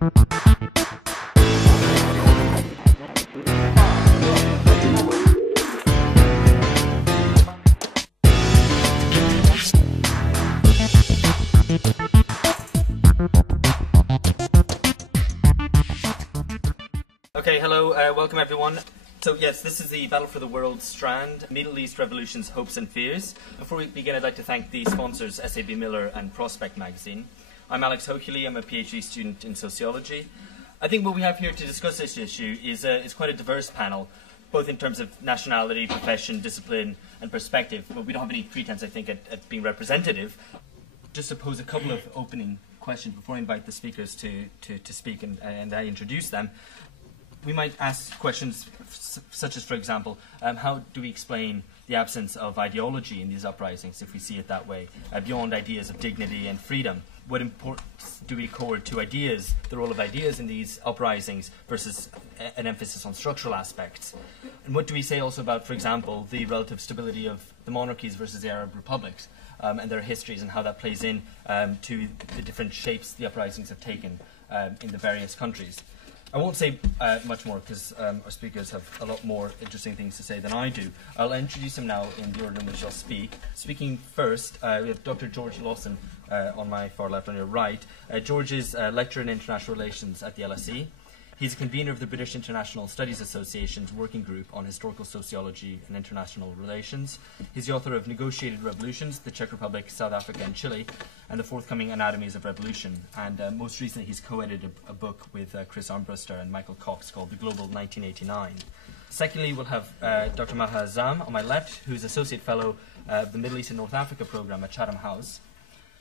Okay, hello, welcome everyone. So yes, this is the Battle for the World Strand, Middle East Revolutions, Hopes and Fears. Before we begin, I'd like to thank the sponsors, SAB Miller and Prospect Magazine. I'm Alex Hochuli, I'm a PhD student in sociology. I think what we have here to discuss this issue is quite a diverse panel, both in terms of nationality, profession, discipline and perspective. But we don't have any pretense, I think, at being representative. Just to pose a couple of opening questions before I invite the speakers to speak and I introduce them. We might ask questions such as, for example, how do we explain the absence of ideology in these uprisings, if we see it that way, beyond ideas of dignity and freedom? What importance do we accord to ideas, the role of ideas in these uprisings versus an emphasis on structural aspects? And what do we say also about, for example, the relative stability of the monarchies versus the Arab republics and their histories and how that plays in to the different shapes the uprisings have taken in the various countries? I won't say much more because our speakers have a lot more interesting things to say than I do. I'll introduce them now in the order in which they'll speak. Speaking first, we have Dr. George Lawson on my far left, on your right. George is a lecturer in international relations at the LSE. He's a convener of the British International Studies Association's working group on historical sociology and international relations. He's the author of Negotiated Revolutions, the Czech Republic, South Africa and Chile, and the forthcoming Anatomies of Revolution. And most recently he's co-edited a book with Chris Armbruster and Michael Cox called The Global 1989. Secondly, we'll have Dr. Maha Azzam on my left, who's Associate Fellow of the Middle East and North Africa Programme at Chatham House.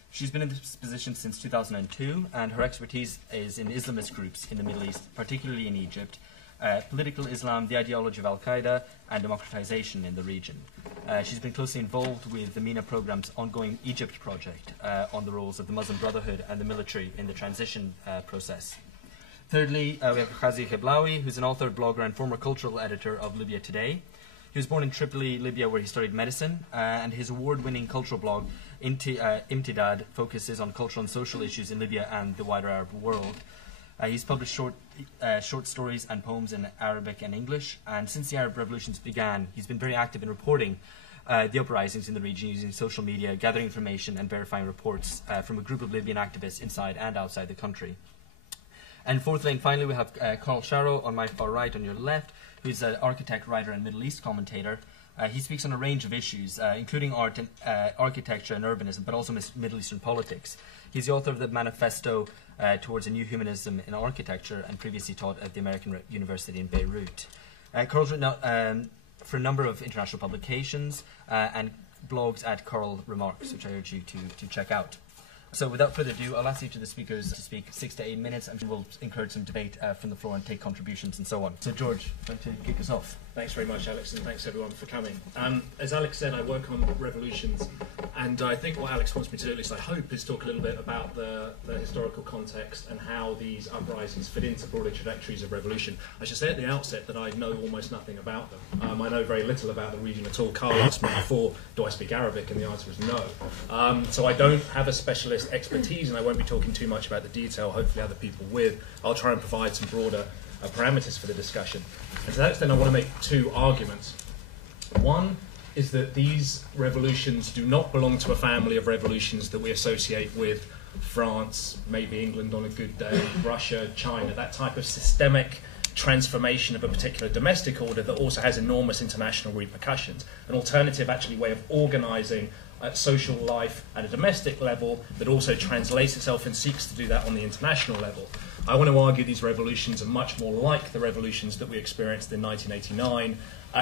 She's been in this position since 2002, and her expertise is in Islamist groups in the Middle East, particularly in Egypt, political Islam, the ideology of Al-Qaeda, and democratization in the region. She's been closely involved with the MENA program's ongoing Egypt project on the roles of the Muslim Brotherhood and the military in the transition process. Thirdly, we have Ghazi Gheblawi, who's an author, blogger, and former cultural editor of Libya Today. He was born in Tripoli, Libya, where he studied medicine, and his award-winning cultural blog, Imitdad, focuses on cultural and social issues in Libya and the wider Arab world. He's published short stories and poems in Arabic and English, and since the Arab revolutions began, he's been very active in reporting the uprisings in the region using social media, gathering information and verifying reports from a group of Libyan activists inside and outside the country. And fourthly and finally, we have Karl Sharro on my far right, on your left, who's an architect, writer, and Middle East commentator. He speaks on a range of issues, including art and architecture and urbanism, but also Middle Eastern politics. He's the author of the Manifesto Towards a New Humanism in Architecture, and previously taught at the American University in Beirut. Karl's written for a number of international publications and blogs at Karl Remarks, which I urge you to check out. So without further ado, I'll ask each of the speakers to speak 6 to 8 minutes, and we'll encourage some debate from the floor and take contributions and so on. So George, I'd like to kick us off. Thanks very much, Alex, and thanks everyone for coming. As Alex said, I work on revolutions, and I think what Alex wants me to do, at least I hope, is talk a little bit about the historical context and how these uprisings fit into broader trajectories of revolution. I should say at the outset that I know almost nothing about them. I know very little about the region at all. Karl asked me before, do I speak Arabic? And the answer was no. So I don't have a specialist expertise, and I won't be talking too much about the detail. Hopefully other people will. I'll try and provide some broader parameters for the discussion. And to that extent, I want to make two arguments. One is that these revolutions do not belong to a family of revolutions that we associate with France, maybe England on a good day, Russia, China, that type of systemic transformation of a particular domestic order that also has enormous international repercussions. An alternative, actually, way of organising social life at a domestic level that also translates itself and seeks to do that on the international level. I want to argue these revolutions are much more like the revolutions that we experienced in 1989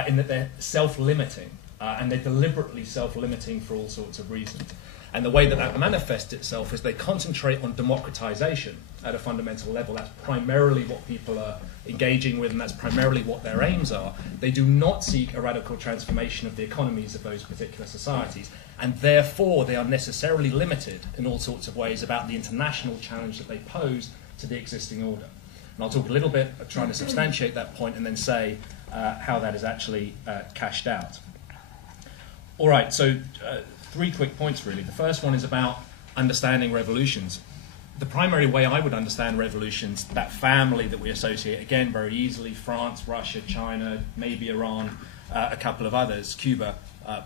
in that they're self-limiting, and they're deliberately self-limiting for all sorts of reasons. And the way that that manifests itself is they concentrate on democratization at a fundamental level. That's primarily what people are engaging with, and that's primarily what their aims are. They do not seek a radical transformation of the economies of those particular societies, and therefore they are necessarily limited in all sorts of ways about the international challenge that they pose to the existing order. And I'll talk a little bit of trying to substantiate that point and then say how that is actually cashed out. All right, so 3 quick points really. The first one is about understanding revolutions. the primary way I would understand revolutions, that family that we associate, again, very easily, France, Russia, China, maybe Iran, a couple of others, Cuba,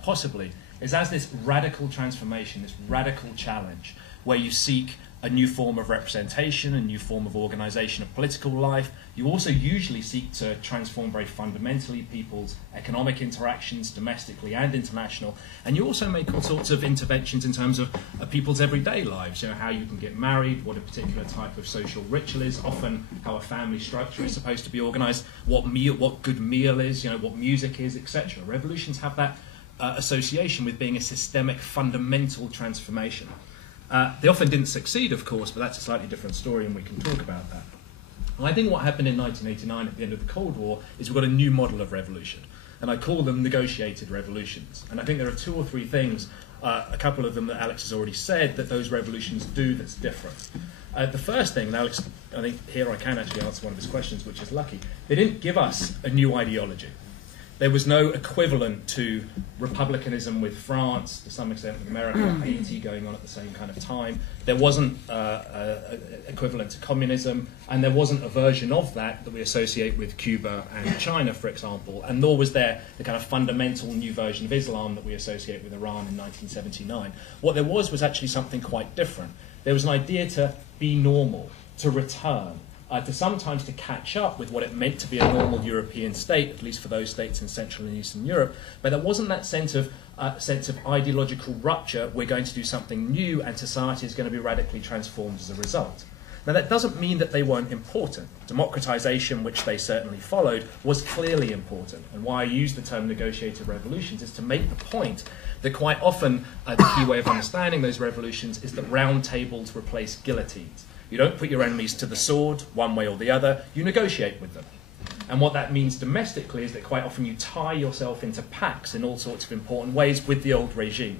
possibly, is as this radical transformation, this radical challenge, where you seek a new form of representation, a new form of organisation of political life. You also usually seek to transform very fundamentally people's economic interactions, domestically and international. And you also make all sorts of interventions in terms of people's everyday lives, you know, how you can get married, what a particular type of social ritual is, often how a family structure is supposed to be organised, what good meal is, you know, what music is, etc. Revolutions have that association with being a systemic, fundamental transformation. They often didn't succeed, of course, but that's a slightly different story, and we can talk about that. And I think what happened in 1989 at the end of the Cold War is we've got a new model of revolution, and I call them negotiated revolutions. And I think there are two or three things, a couple of them that Alex has already said, that those revolutions do that's different. The first thing, and Alex, I think here I can actually answer one of his questions, which is lucky, they didn't give us a new ideology. There was no equivalent to republicanism with France, to some extent with America, Haiti going on at the same kind of time. There wasn't equivalent to communism, and there wasn't a version of that that we associate with Cuba and China, for example, and nor was there the kind of fundamental new version of Islam that we associate with Iran in 1979. What there was actually something quite different. There was an idea to be normal, to return, to sometimes to catch up with what it meant to be a normal European state, at least for those states in Central and Eastern Europe. But there wasn't that sense of ideological rupture. We're going to do something new, and society is going to be radically transformed as a result. Now, that doesn't mean that they weren't important. Democratization, which they certainly followed, was clearly important. And why I use the term negotiated revolutions is to make the point that quite often the key way of understanding those revolutions is that round tables replace guillotines. You don't put your enemies to the sword, one way or the other, you negotiate with them. And what that means domestically is that quite often you tie yourself into pacts in all sorts of important ways with the old regime.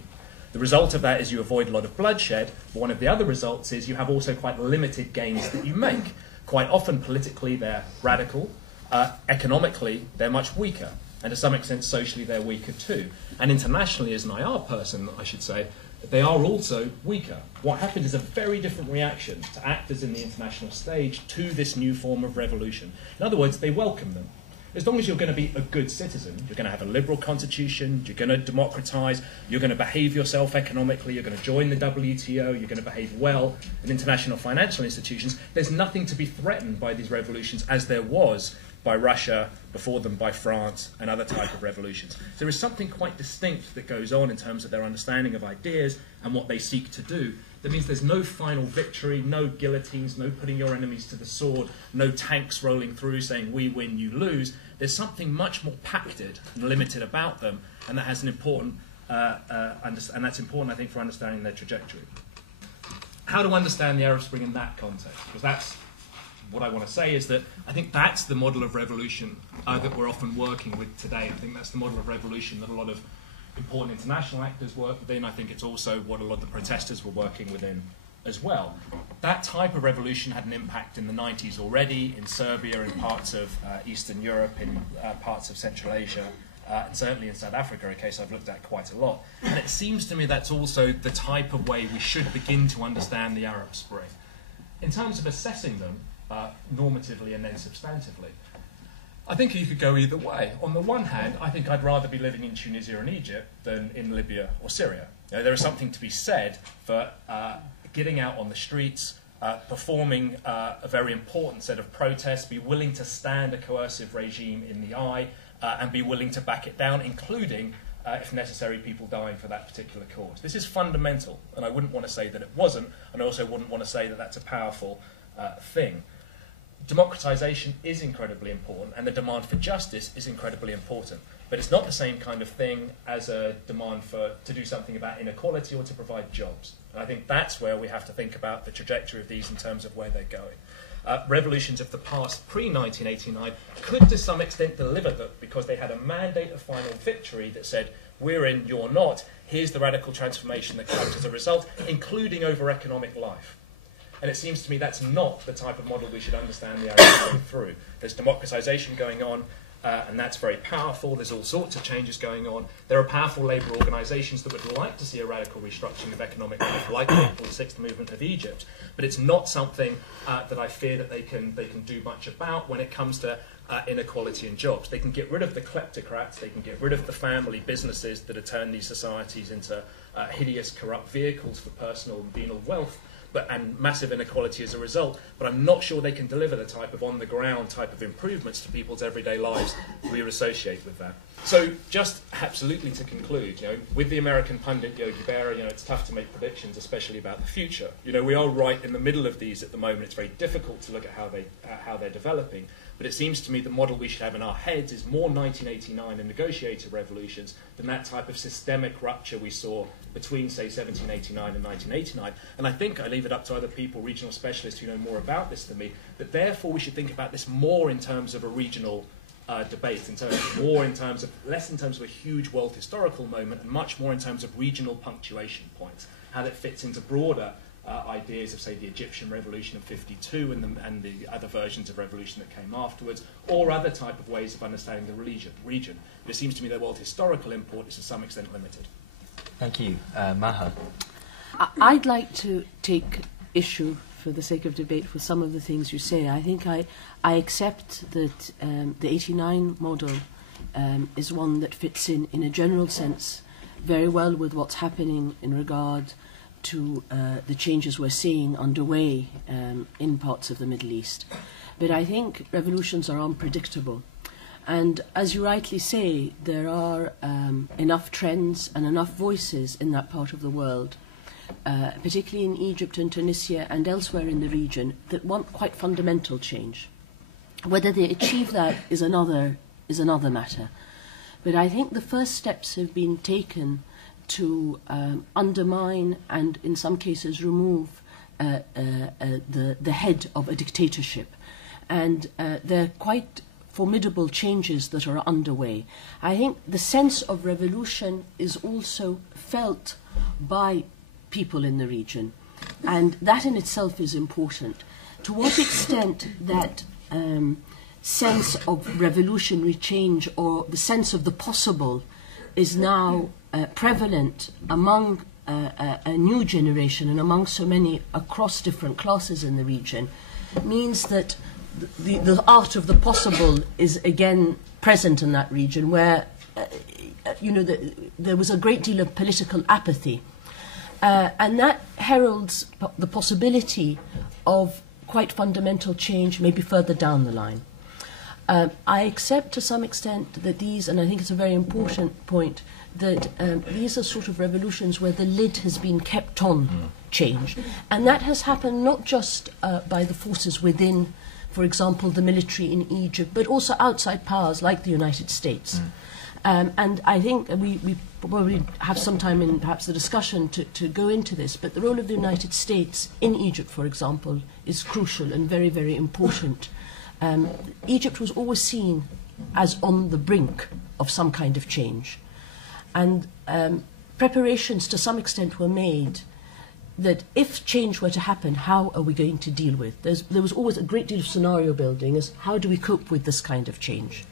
The result of that is you avoid a lot of bloodshed, but one of the other results is you have also quite limited gains that you make. Quite often politically they're radical, economically they're much weaker, and to some extent socially they're weaker too. And internationally, as an IR person, I should say, they are also weaker. What happened is a very different reaction to actors in the international stage to this new form of revolution. In other words, they welcome them. As long as you're going to be a good citizen, you're going to have a liberal constitution, you're going to democratize, you're going to behave yourself economically, you're going to join the WTO, you're going to behave well in international financial institutions, there's nothing to be threatened by these revolutions as there was by Russia, before them by France, and other type of revolutions. There is something quite distinct that goes on in terms of their understanding of ideas and what they seek to do. That means there's no final victory, no guillotines, no putting your enemies to the sword, no tanks rolling through saying we win, you lose. There's something much more pacted and limited about them, and that has an important, and that's important, I think, for understanding their trajectory. How to understand the Arab Spring in that context? Because that's what I want to say is that I think that's the model of revolution that we're often working with today. I think that's the model of revolution that a lot of important international actors work within. I think it's also what a lot of the protesters were working within as well. That type of revolution had an impact in the 90s already, in Serbia, in parts of Eastern Europe, in parts of Central Asia, and certainly in South Africa, a case I've looked at quite a lot. And it seems to me that's also the type of way we should begin to understand the Arab Spring. In terms of assessing them, normatively and then substantively, I think you could go either way. On the one hand, I think I'd rather be living in Tunisia and Egypt than in Libya or Syria. You know, there is something to be said for getting out on the streets, performing a very important set of protests, be willing to stand a coercive regime in the eye, and be willing to back it down, including, if necessary, people dying for that particular cause. This is fundamental, and I wouldn't want to say that it wasn't, and I also wouldn't want to say that that's a powerful thing. Democratization is incredibly important, and the demand for justice is incredibly important. But it's not the same kind of thing as a demand to do something about inequality or to provide jobs. And I think that's where we have to think about the trajectory of these in terms of where they're going. Revolutions of the past, pre-1989, could to some extent deliver that because they had a mandate of final victory that said, we're in, you're not, here's the radical transformation that comes as a result, including over economic life. And it seems to me that's not the type of model we should understand the Arab Spring through. There's democratization going on, and that's very powerful. There's all sorts of changes going on. There are powerful labour organisations that would like to see a radical restructuring of economic life, like the April 6th movement of Egypt, but it's not something that I fear that they can do much about when it comes to inequality in jobs. They can get rid of the kleptocrats, they can get rid of the family businesses that have turned these societies into hideous, corrupt vehicles for personal and venal wealth, and massive inequality as a result, but I'm not sure they can deliver the type of on-the-ground type of improvements to people's everyday lives we associate with that. So just absolutely to conclude, with the American pundit Yogi Berra, it's tough to make predictions, especially about the future. We are right in the middle of these at the moment. It's very difficult to look at how they're developing, but it seems to me the model we should have in our heads is more 1989 and negotiated revolutions than that type of systemic rupture we saw between, say, 1789 and 1989. And I think I leave it up to other people, regional specialists who know more about this than me, that therefore we should think about this more in terms of a regional debate, less in terms of a huge world historical moment, and much more in terms of regional punctuation points, how that fits into broader ideas of, say, the Egyptian revolution of 52 and the other versions of revolution that came afterwards, or other type of ways of understanding the region. But it seems to me their world historical import is to some extent limited. Thank you. Maha? I'd like to take issue, for the sake of debate, with some of the things you say. I think I accept that the 89 model is one that fits in a general sense very well with what's happening in regard to the changes we're seeing underway in parts of the Middle East. But I think revolutions are unpredictable. And as you rightly say, there are enough trends and enough voices in that part of the world, particularly in Egypt and Tunisia and elsewhere in the region, that want quite fundamental change. Whether they achieve that is another matter. But I think the first steps have been taken to undermine and, in some cases, remove the head of a dictatorship. And they're quite formidable changes that are underway. I think the sense of revolution is also felt by people in the region, and that in itself is important. To what extent that sense of revolutionary change, or the sense of the possible, is now prevalent among a new generation and among so many across different classes in the region, means that the art of the possible is again present in that region, where there was a great deal of political apathy, and that heralds the possibility of quite fundamental change, maybe further down the line. I accept to some extent that these, and I think it's a very important point, that these are sort of revolutions where the lid has been kept on change, and that has happened not just by the forces within, for example, the military in Egypt, but also outside powers like the United States. And I think we probably have some time in perhaps the discussion to go into this, but the role of the United States in Egypt, for example, is crucial and very, very important. Egypt was always seen as on the brink of some kind of change. And preparations to some extent were made that if change were to happen, how are we going to deal with? There was always a great deal of scenario building as how do we cope with this kind of change.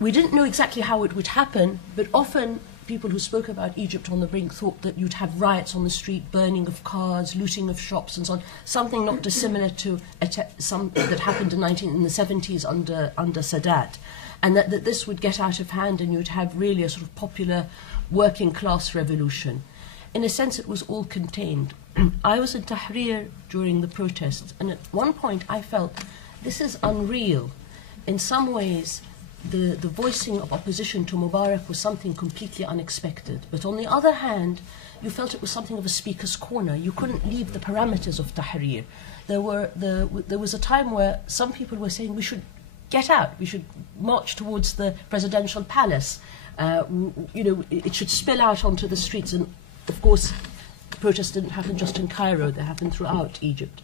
We didn't know exactly how it would happen, but often people who spoke about Egypt on the brink thought that you'd have riots on the street, burning of cars, looting of shops and so on, something not dissimilar to some that happened in the 70s under Sadat, and that this would get out of hand and you'd have really a sort of popular working class revolution. In a sense, it was all contained. I was in Tahrir during the protests, and at one point I felt this is unreal. In some ways, the voicing of opposition to Mubarak was something completely unexpected. But on the other hand, you felt it was something of a speaker's corner. You couldn't leave the parameters of Tahrir. There was a time where some people were saying we should get out, we should march towards the presidential palace. It should spill out onto the streets. And of course, protests didn't happen just in Cairo, they happened throughout Egypt.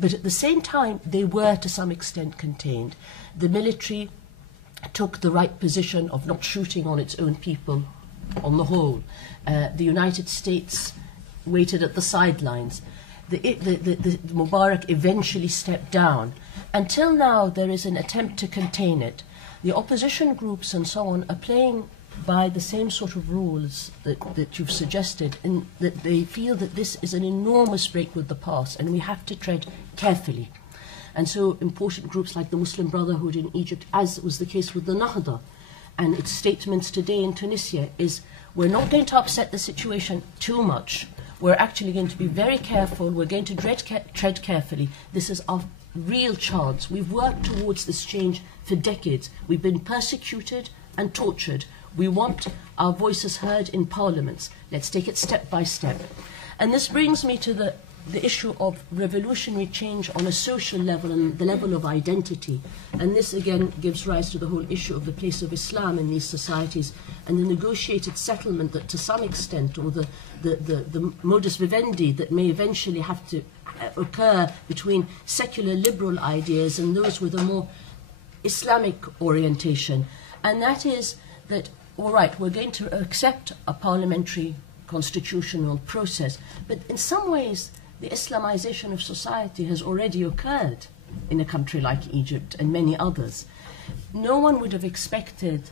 But at the same time, they were to some extent contained. The military took the right position of not shooting on its own people on the whole. The United States waited at the sidelines. the Mubarak eventually stepped down. Until now, there is an attempt to contain it. The opposition groups and so on are playing by the same sort of rules that you've suggested, in that they feel that this is an enormous break with the past and we have to tread carefully. And so important groups like the Muslim Brotherhood in Egypt, as was the case with the Nahda, and its statements today in Tunisia, is we're not going to upset the situation too much. We're actually going to be very careful. We're going to tread carefully. This is our real chance. We've worked towards this change for decades. We've been persecuted and tortured. We want our voices heard in parliaments. Let's take it step by step. And this brings me to the issue of revolutionary change on a social level and the level of identity. And this again gives rise to the whole issue of the place of Islam in these societies and the negotiated settlement that to some extent, or the modus vivendi that may eventually have to occur between secular liberal ideas and those with a more Islamic orientation. And that is that, all right, we're going to accept a parliamentary constitutional process, but in some ways the Islamization of society has already occurred in a country like Egypt and many others. No one would have expected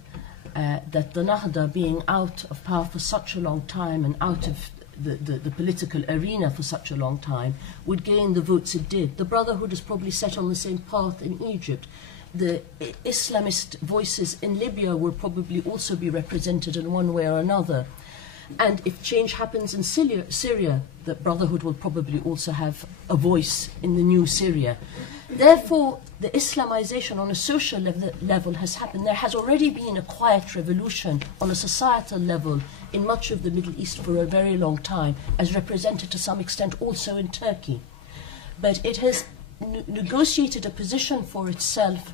that the Nahda, being out of power for such a long time and out of the political arena for such a long time, would gain the votes it did. The Brotherhood is probably set on the same path in Egypt. The Islamist voices in Libya will probably also be represented in one way or another. And if change happens in Syria, the Brotherhood will probably also have a voice in the new Syria. Therefore, the Islamization on a social level has happened. There has already been a quiet revolution on a societal level in much of the Middle East for a very long time, as represented to some extent also in Turkey. But it has negotiated a position for itself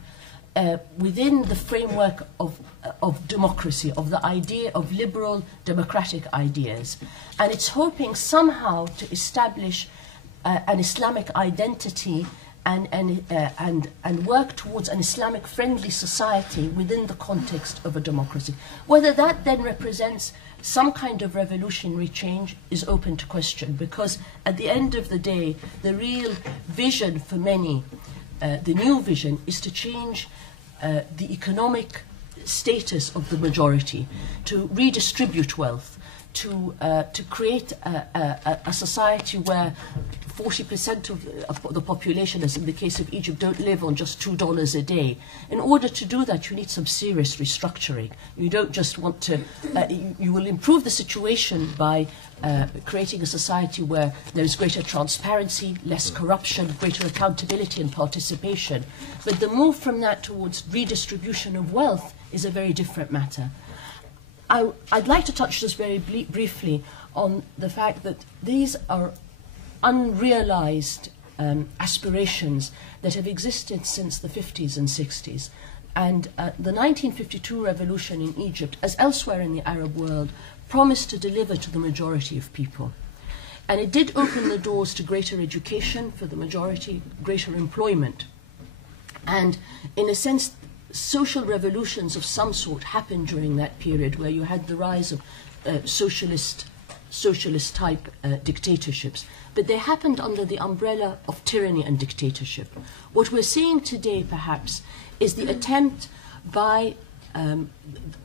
within the framework of democracy, of the idea of liberal democratic ideas. And it's hoping somehow to establish an Islamic identity and work towards an Islamic-friendly society within the context of a democracy. Whether that then represents some kind of revolutionary change is open to question, because at the end of the day, the real vision for many, the new vision, is to change the economic status of the majority, to redistribute wealth, to create a society where 40% of the population, as in the case of Egypt, don't live on just $2 a day. In order to do that, you need some serious restructuring. You don't just want to, you will improve the situation by creating a society where there is greater transparency, less corruption, greater accountability and participation. But the move from that towards redistribution of wealth is a very different matter. I'd like to touch just very briefly on the fact that these are unrealized aspirations that have existed since the 50s and 60s. And the 1952 revolution in Egypt, as elsewhere in the Arab world, promised to deliver to the majority of people. And it did open the doors to greater education for the majority, greater employment. And in a sense, social revolutions of some sort happened during that period, where you had the rise of socialist-type dictatorships. But they happened under the umbrella of tyranny and dictatorship. What we're seeing today, perhaps, is the attempt by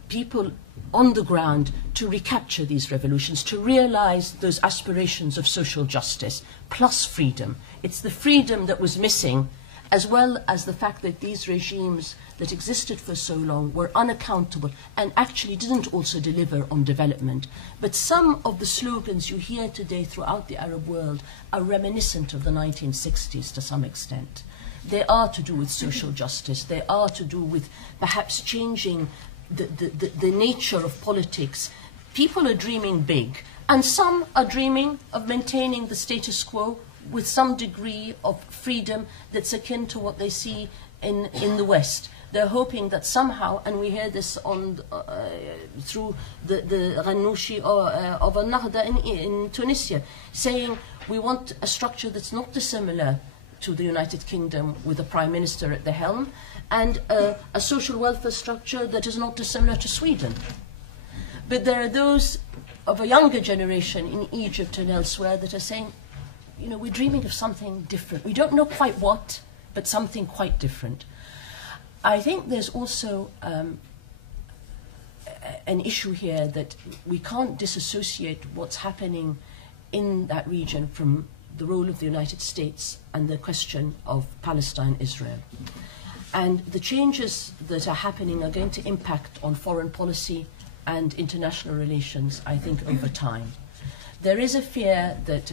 people on the ground to recapture these revolutions, to realize those aspirations of social justice, plus freedom. It's the freedom that was missing, as well as the fact that these regimes that existed for so long were unaccountable and actually didn't also deliver on development. But some of the slogans you hear today throughout the Arab world are reminiscent of the 1960s to some extent. They are to do with social justice. They are to do with perhaps changing the nature of politics. People are dreaming big, and some are dreaming of maintaining the status quo with some degree of freedom that's akin to what they see in the West. They're hoping that somehow, and we hear this on through the Ghannouchi of al-Nahda in Tunisia, saying we want a structure that's not dissimilar to the United Kingdom with a prime minister at the helm, and a social welfare structure that is not dissimilar to Sweden. But there are those of a younger generation in Egypt and elsewhere that are saying, we're dreaming of something different. We don't know quite what, but something quite different. I think there's also an issue here that we can't disassociate what's happening in that region from the role of the United States and the question of Palestine-Israel. And the changes that are happening are going to impact on foreign policy and international relations, I think, over time. There is a fear that,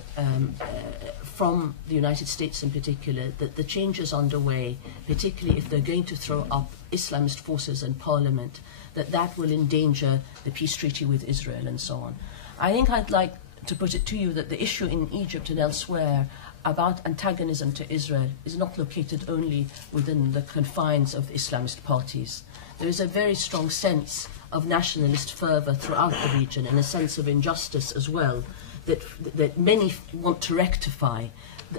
from the United States in particular, that the changes underway, particularly if they're going to throw up Islamist forces in parliament, that will endanger the peace treaty with Israel and so on. I think I'd like to put it to you that the issue in Egypt and elsewhere about antagonism to Israel is not located only within the confines of Islamist parties. There is a very strong sense of nationalist fervour throughout the region and a sense of injustice as well that many want to rectify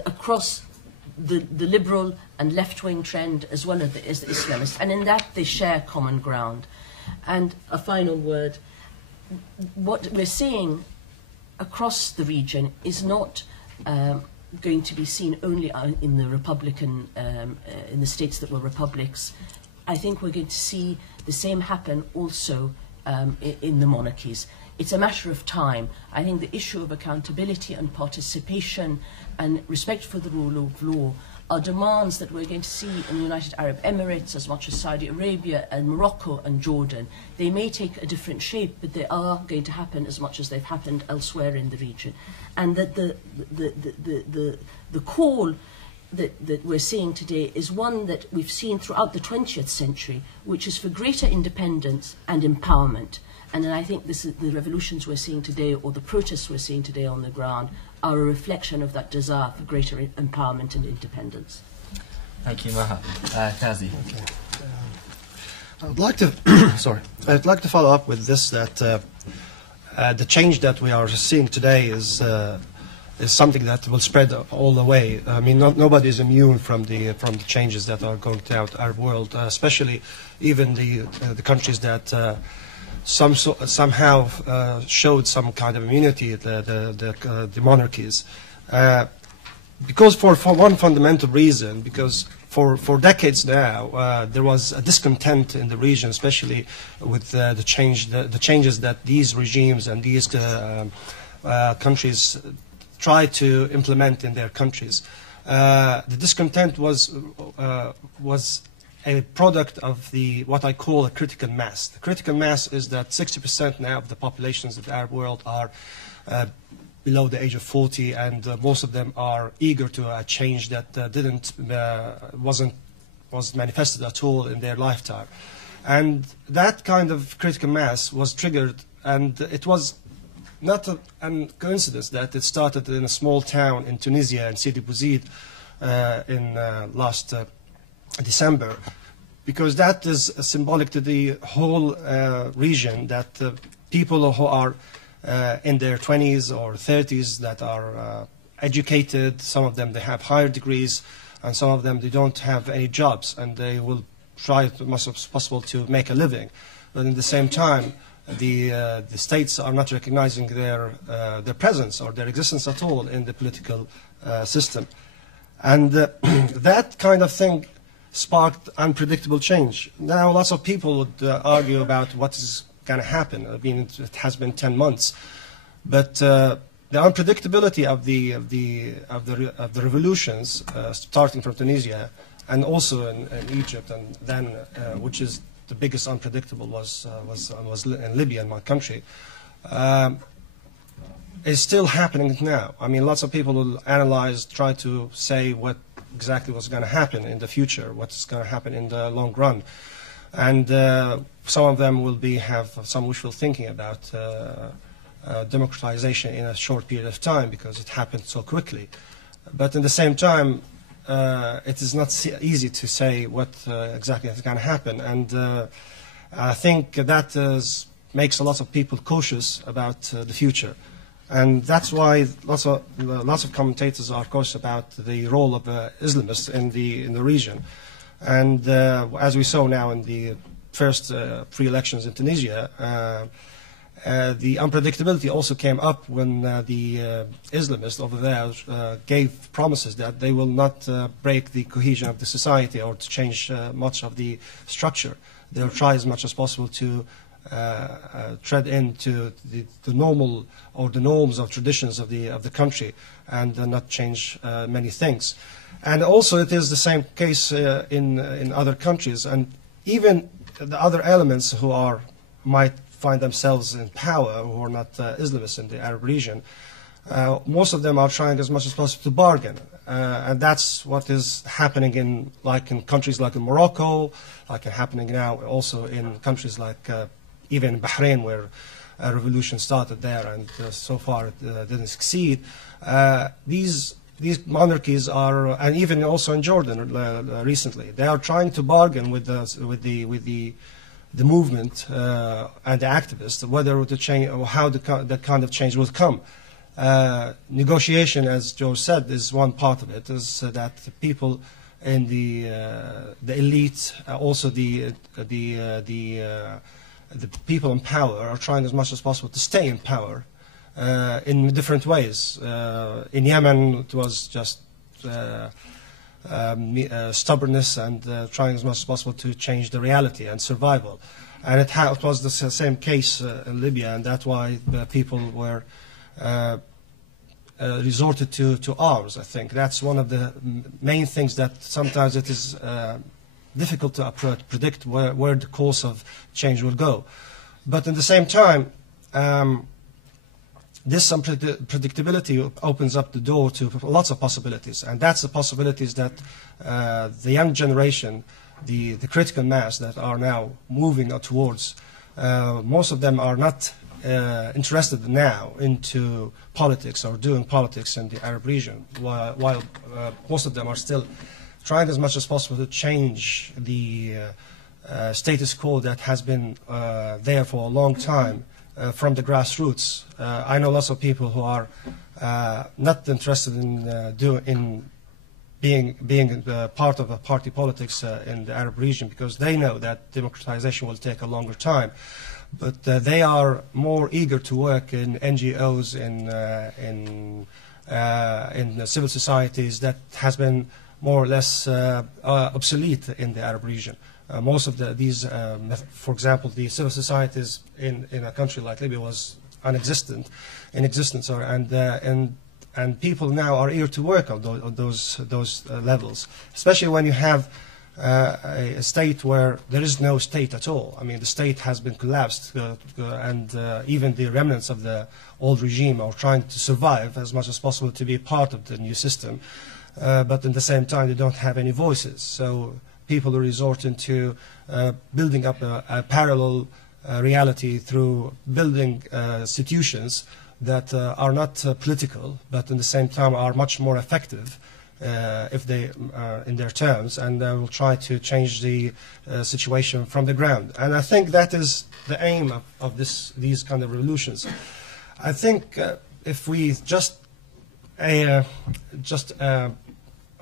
across the liberal and left-wing trend as well as the Islamist. And in that they share common ground. And a final word, what we're seeing across the region is not going to be seen only in the Republican, in the states that were republics. I think we're going to see the same happen also in the monarchies. It's a matter of time. I think the issue of accountability and participation and respect for the rule of law are demands that we're going to see in the United Arab Emirates as much as Saudi Arabia and Morocco and Jordan. They may take a different shape, but they are going to happen as much as they've happened elsewhere in the region. And that the call that we're seeing today is one that we've seen throughout the 20th century, which is for greater independence and empowerment. And then I think the revolutions we're seeing today, or the protests we're seeing today on the ground, are a reflection of that desire for greater empowerment and independence. Thank you, Maha. Ghazi. Okay. I'd like to, I'd like to follow up with this, that the change that we are seeing today is something that will spread all the way. I mean, nobody is immune from the changes that are going throughout our world, especially even the countries that somehow showed some kind of immunity, the monarchies, because for one fundamental reason, because for decades now there was a discontent in the region, especially with the changes that these regimes and these countries try to implement in their countries. The discontent was a product of what I call a critical mass. The critical mass is that 60% now of the populations of the Arab world are below the age of 40, and most of them are eager to a change that wasn't manifested at all in their lifetime. And that kind of critical mass was triggered, and it was not a coincidence that it started in a small town in Tunisia, in Sidi Bouzid, in last December, because that is symbolic to the whole region, that people who are in their 20s or 30s that are educated, some of them they have higher degrees, and some of them they don't have any jobs, and they will try as much as possible to make a living. But at the same time, the states are not recognizing their presence or their existence at all in the political system. And that kind of thing sparked unpredictable change. Now lots of people would argue about what is going to happen. I mean, it has been 10 months, but the unpredictability of the revolutions, starting from Tunisia and also in Egypt, and then which is the biggest unpredictable was in Libya, in my country, is still happening now. I mean, lots of people will analyze, try to say what exactly what's going to happen in the future, what's going to happen in the long run. And some of them will have some wishful thinking about democratization in a short period of time because it happened so quickly. But at the same time, it is not easy to say what exactly is going to happen. And I think that makes a lot of people cautious about the future. And that's why lots of commentators are cautious about the role of Islamists in the region. And as we saw now in the first free elections in Tunisia, The unpredictability also came up when the Islamists over there gave promises that they will not break the cohesion of the society or to change much of the structure. They'll try as much as possible to tread into the normal or the norms or traditions of the country and not change many things. And also it is the same case in other countries, and even the other elements who might find themselves in power, who are not Islamists in the Arab region, most of them are trying as much as possible to bargain. And that's what is happening in countries like in Morocco, happening now also in countries like even in Bahrain, where a revolution started there and so far it didn't succeed. These monarchies are, and even also in Jordan recently, they are trying to bargain with the movement and the activists, whether to change or how that kind of change will come. Negotiation, as George said, is one part of it. Is that the people in the elite, also the people in power, are trying as much as possible to stay in power in different ways. In Yemen, it was just stubbornness and trying as much as possible to change the reality and survival. And it was the same case in Libya, and that's why the people were resorted to arms. I think that's one of the main things that sometimes it is difficult to predict where the course of change will go. But at the same time, this unpredictability opens up the door to lots of possibilities, and that's the possibilities that the young generation, the critical mass that are now moving towards, most of them are not interested now into politics or doing politics in the Arab region, while most of them are still trying as much as possible to change the status quo that has been there for a long time. From the grassroots. I know lots of people who are not interested in being part of a party politics in the Arab region, because they know that democratization will take a longer time. But they are more eager to work in NGOs, in civil societies that has been more or less obsolete in the Arab region. Most of these, for example, the civil societies in a country like Libya was in existence, and people now are eager to work on those levels, especially when you have a state where there is no state at all. I mean, the state has been collapsed, and even the remnants of the old regime are trying to survive as much as possible to be part of the new system, but at the same time they don't have any voices. So people are resorting to building up a parallel reality through building institutions that are not political, but at the same time are much more effective if they in their terms, and will try to change the situation from the ground. And I think that is the aim of these kind of revolutions. I think if we just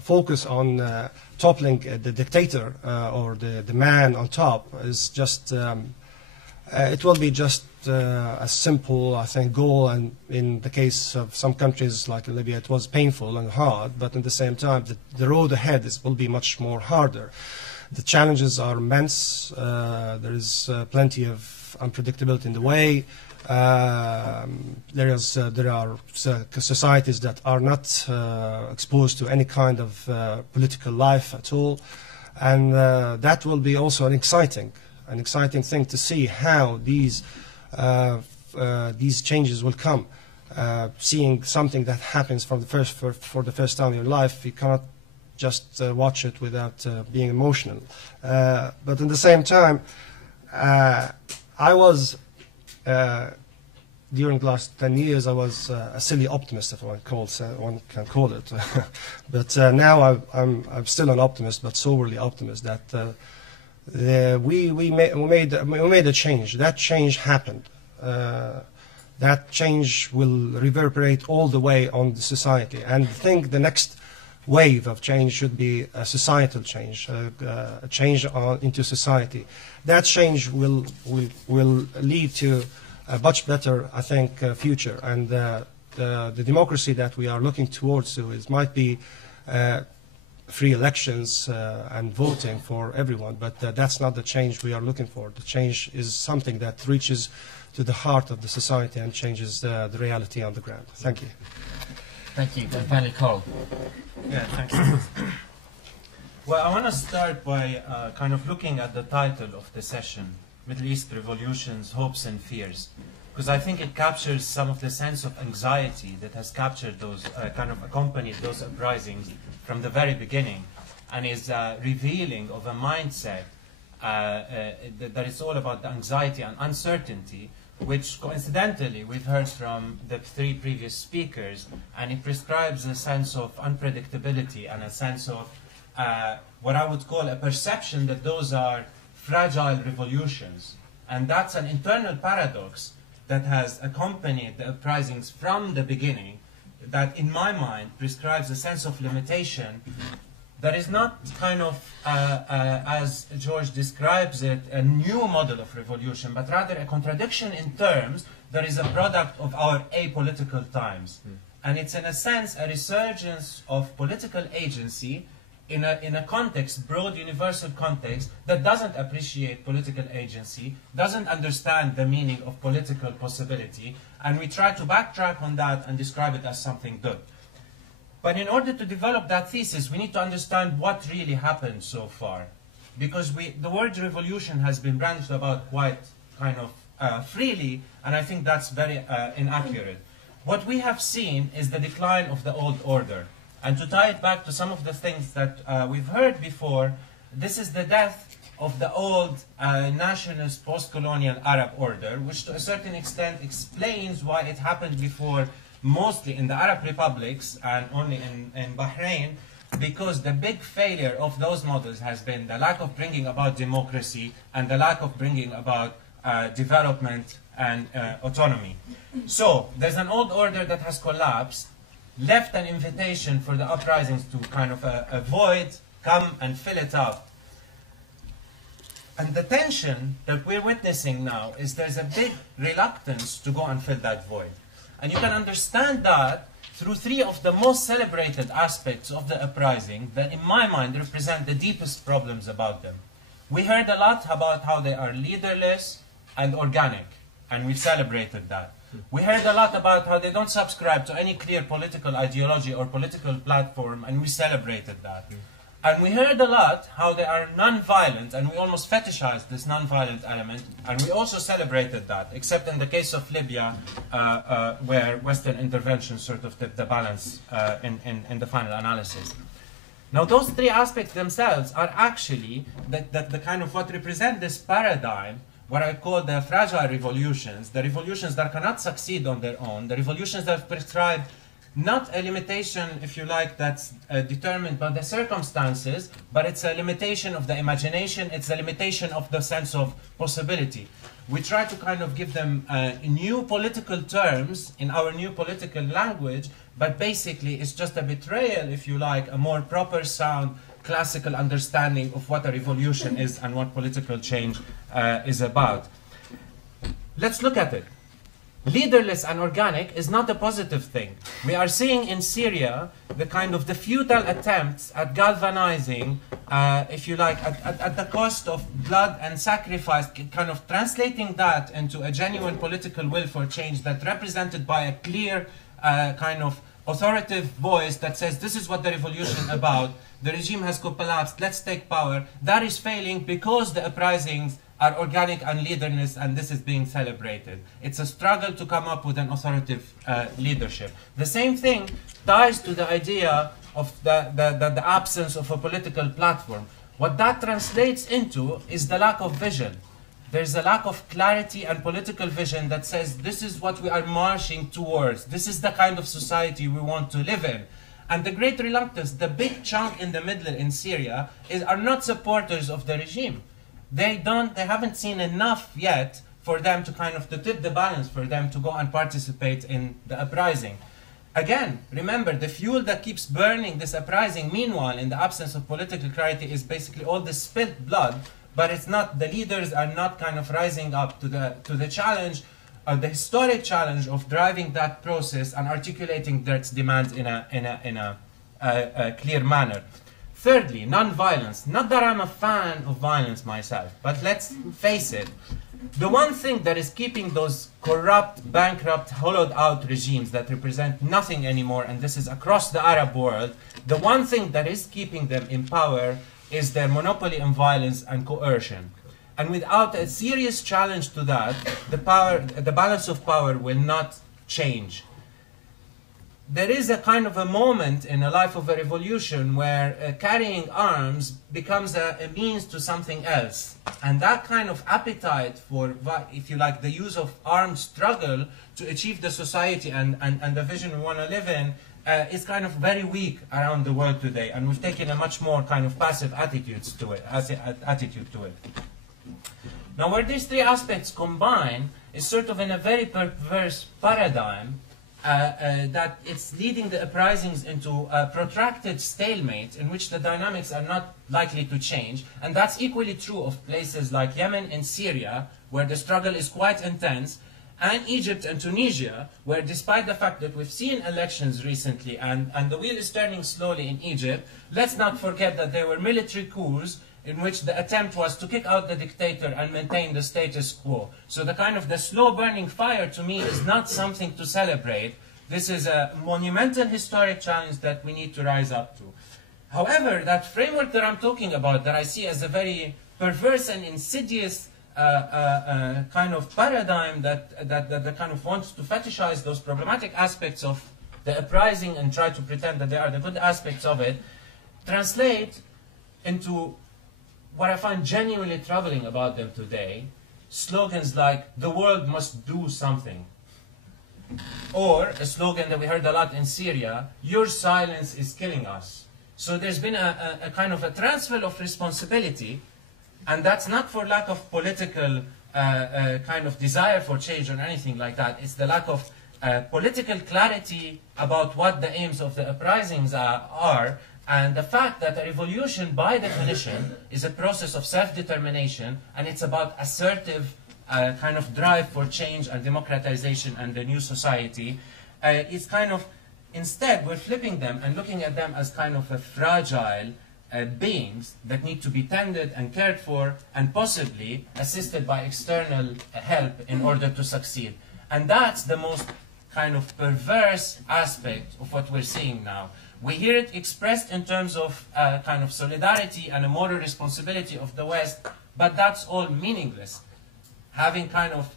focus on toppling the dictator or the man on top, is just it will be just a simple, I think, goal. And in the case of some countries like Libya, it was painful and hard, but at the same time the road ahead will be much more harder. The challenges are immense. There is plenty of unpredictability in the way. There are societies that are not exposed to any kind of political life at all, and that will be also an exciting thing to see how these changes will come. Seeing something that happens for the first time in your life, you cannot just watch it without being emotional. But at the same time, I was. During the last 10 years, I was a silly optimist, if one can call it. But now I'm still an optimist, but soberly optimist. That we made a change. That change happened. That change will reverberate all the way on the society. And I think the next wave of change should be a societal change, a change into society. That change will lead to a much better, I think, future. And the democracy that we are looking towards might be free elections and voting for everyone, but that's not the change we are looking for. The change is something that reaches to the heart of the society and changes the reality on the ground. Thank you. Thank you. And finally, Karl. Yeah, thanks. Well, I want to start by kind of looking at the title of the session, Middle East Revolutions, Hopes and Fears, because I think it captures some of the sense of anxiety that has captured those, kind of accompanied those uprisings from the very beginning, and is revealing of a mindset that is all about the anxiety and uncertainty, which coincidentally we've heard from the three previous speakers, and it prescribes a sense of unpredictability and a sense of what I would call a perception that those are fragile revolutions. And that's an internal paradox that has accompanied the uprisings from the beginning, that in my mind prescribes a sense of limitation that is not kind of, as George describes it, a new model of revolution, but rather a contradiction in terms that is a product of our apolitical times. And it's in a sense a resurgence of political agency in a context, broad universal context, that doesn't appreciate political agency, doesn't understand the meaning of political possibility, and we try to backtrack on that and describe it as something good. But in order to develop that thesis, we need to understand what really happened so far. Because the word revolution has been branched about quite kind of freely, and I think that's very inaccurate. What we have seen is the decline of the old order. And to tie it back to some of the things that we've heard before, this is the death of the old nationalist post-colonial Arab order, which to a certain extent explains why it happened before, mostly in the Arab republics and only in Bahrain, because the big failure of those models has been the lack of bringing about democracy and the lack of bringing about development and autonomy. So there's an old order that has collapsed, left an invitation for the uprisings to kind of avoid, come and fill it up. And the tension that we're witnessing now is there's a big reluctance to go and fill that void. And you can understand that through three of the most celebrated aspects of the uprising that in my mind represent the deepest problems about them. We heard a lot about how they are leaderless and organic, and we've celebrated that. We heard a lot about how they don't subscribe to any clear political ideology or political platform, and we celebrated that. And we heard a lot how they are non-violent, and we almost fetishized this non-violent element, and we also celebrated that, except in the case of Libya, where Western intervention sort of tipped the balance in the final analysis. Now, those three aspects themselves are actually the kind of what represent this paradigm, what I call the fragile revolutions, the revolutions that cannot succeed on their own, the revolutions that prescribe not a limitation, if you like, that's determined by the circumstances, but it's a limitation of the imagination, it's a limitation of the sense of possibility. We try to kind of give them new political terms in our new political language, but basically it's just a betrayal, if you like, a more proper, sound, classical understanding of what a revolution is and what political change is about. Let's look at it. Leaderless and organic is not a positive thing. We are seeing in Syria the kind of the futile attempts at galvanizing, if you like, at the cost of blood and sacrifice, kind of translating that into a genuine political will for change that represented by a clear kind of authoritative voice that says this is what the revolution is about, the regime has collapsed, let's take power. That is failing because the uprisings are organic and leaderless, and this is being celebrated. It's a struggle to come up with an authoritative leadership. The same thing ties to the idea of the absence of a political platform. What that translates into is the lack of vision. There's a lack of clarity and political vision that says this is what we are marching towards. This is the kind of society we want to live in. And the great reluctance, the big chunk in the middle in Syria, are not supporters of the regime. They haven't seen enough yet for them to kind of to tip the balance for them to go and participate in the uprising. Again, remember, the fuel that keeps burning this uprising, meanwhile, in the absence of political clarity, is basically all the spilled blood, but it's not, the leaders are not kind of rising up to the challenge the historic challenge of driving that process and articulating its demands in a clear manner. Thirdly, non-violence. Not that I'm a fan of violence myself, but let's face it. The one thing that is keeping those corrupt, bankrupt, hollowed-out regimes that represent nothing anymore, and this is across the Arab world, the one thing that is keeping them in power is their monopoly on violence and coercion. And without a serious challenge to that, the balance of power will not change. There is a kind of a moment in the life of a revolution where carrying arms becomes a means to something else. And that kind of appetite for, if you like, the use of armed struggle to achieve the society and the vision we want to live in is kind of very weak around the world today. And we've taken a much more kind of passive attitude to it. Now, where these three aspects combine is sort of in a very perverse paradigm that it's leading the uprisings into a protracted stalemate in which the dynamics are not likely to change. And that's equally true of places like Yemen and Syria, where the struggle is quite intense, and Egypt and Tunisia, where despite the fact that we've seen elections recently and the wheel is turning slowly in Egypt, let's not forget that there were military coups in which the attempt was to kick out the dictator and maintain the status quo. So the kind of the slow burning fire to me is not something to celebrate. This is a monumental historic challenge that we need to rise up to. However, that framework that I'm talking about, that I see as a very perverse and insidious kind of paradigm that kind of wants to fetishize those problematic aspects of the uprising and try to pretend that they are the good aspects of it, translate into what I find genuinely troubling about them today, slogans like, the world must do something. Or a slogan that we heard a lot in Syria, your silence is killing us. So there's been a kind of a transfer of responsibility, and that's not for lack of political kind of desire for change or anything like that. It's the lack of political clarity about what the aims of the uprisings are. And the fact that a revolution, by definition, is a process of self-determination, and it's about assertive kind of drive for change and democratization and the new society, is kind of, instead, we're flipping them and looking at them as kind of a fragile beings that need to be tended and cared for and possibly assisted by external help in order to succeed. And that's the most kind of perverse aspect of what we're seeing now. We hear it expressed in terms of kind of solidarity and a moral responsibility of the West, but that's all meaningless. Having kind of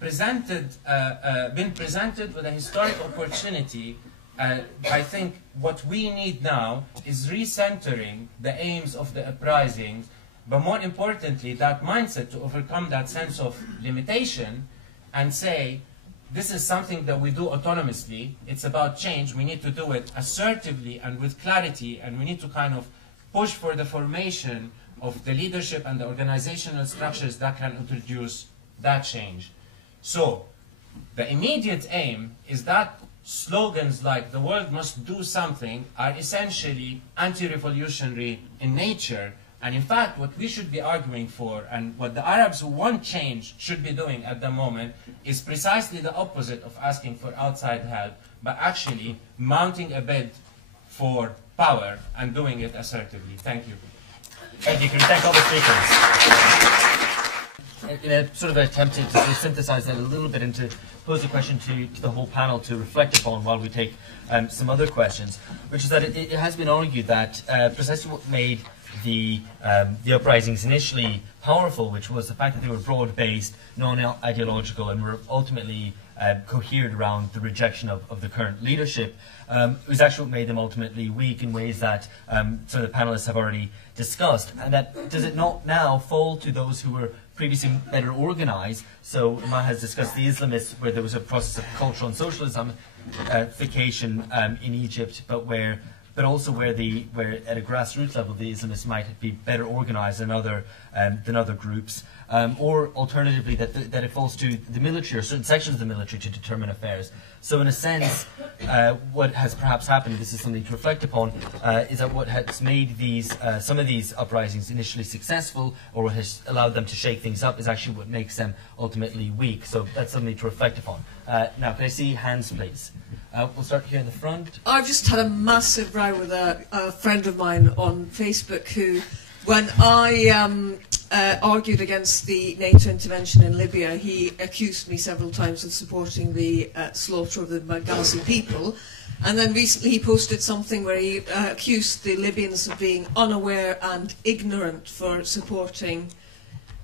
been presented with a historic opportunity, I think what we need now is recentering the aims of the uprisings, but more importantly, that mindset to overcome that sense of limitation and say, this is something that we do autonomously. It's about change. We need to do it assertively and with clarity, and we need to kind of push for the formation of the leadership and the organizational structures that can introduce that change. So, the immediate aim is that slogans like the world must do something are essentially anti-revolutionary in nature. And in fact, what we should be arguing for, and what the Arabs who want change should be doing at the moment, is precisely the opposite of asking for outside help, but actually mounting a bid for power and doing it assertively. Thank you. Thank you. Can we thank all the speakers? In a sort of attempt to synthesize that a little bit and to pose a question to the whole panel to reflect upon while we take some other questions, which is that it has been argued that precisely what made the uprisings initially powerful, which was the fact that they were broad-based, non-ideological, and were ultimately cohered around the rejection of the current leadership, was actually what made them ultimately weak in ways that some of the panelists have already discussed. And that does it not now fall to those who were previously better organized? So Maha has discussed the Islamists, where there was a process of cultural and social Islamification in Egypt, but where but also where at a grassroots level the Islamists might be better organised than other groups, or alternatively that it falls to the military or certain sections of the military to determine affairs. So in a sense, what has perhaps happened, this is something to reflect upon, is that what has made some of these uprisings initially successful, or what has allowed them to shake things up, is actually what makes them ultimately weak. So that's something to reflect upon. Now, can I see hands, please? We'll start here in the front. I've just had a massive row with a friend of mine on Facebook who, when I argued against the NATO intervention in Libya, he accused me several times of supporting the slaughter of the Ghazi people. And then recently he posted something where he accused the Libyans of being unaware and ignorant for supporting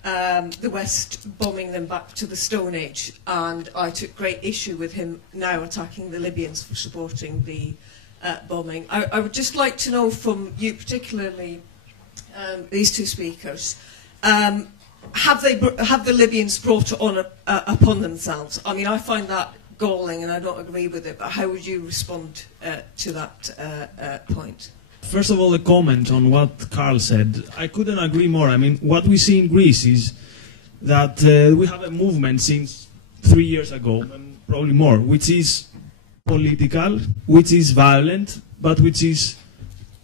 the West bombing them back to the Stone Age. And I took great issue with him now attacking the Libyans for supporting the bombing. I would just like to know from you, particularly these two speakers, have the Libyans brought it on upon themselves? I mean, I find that galling and I don't agree with it, but how would you respond to that point? First of all, a comment on what Karl said. I couldn't agree more. I mean, what we see in Greece is that we have a movement since 3 years ago, and probably more, which is political, which is violent, but which is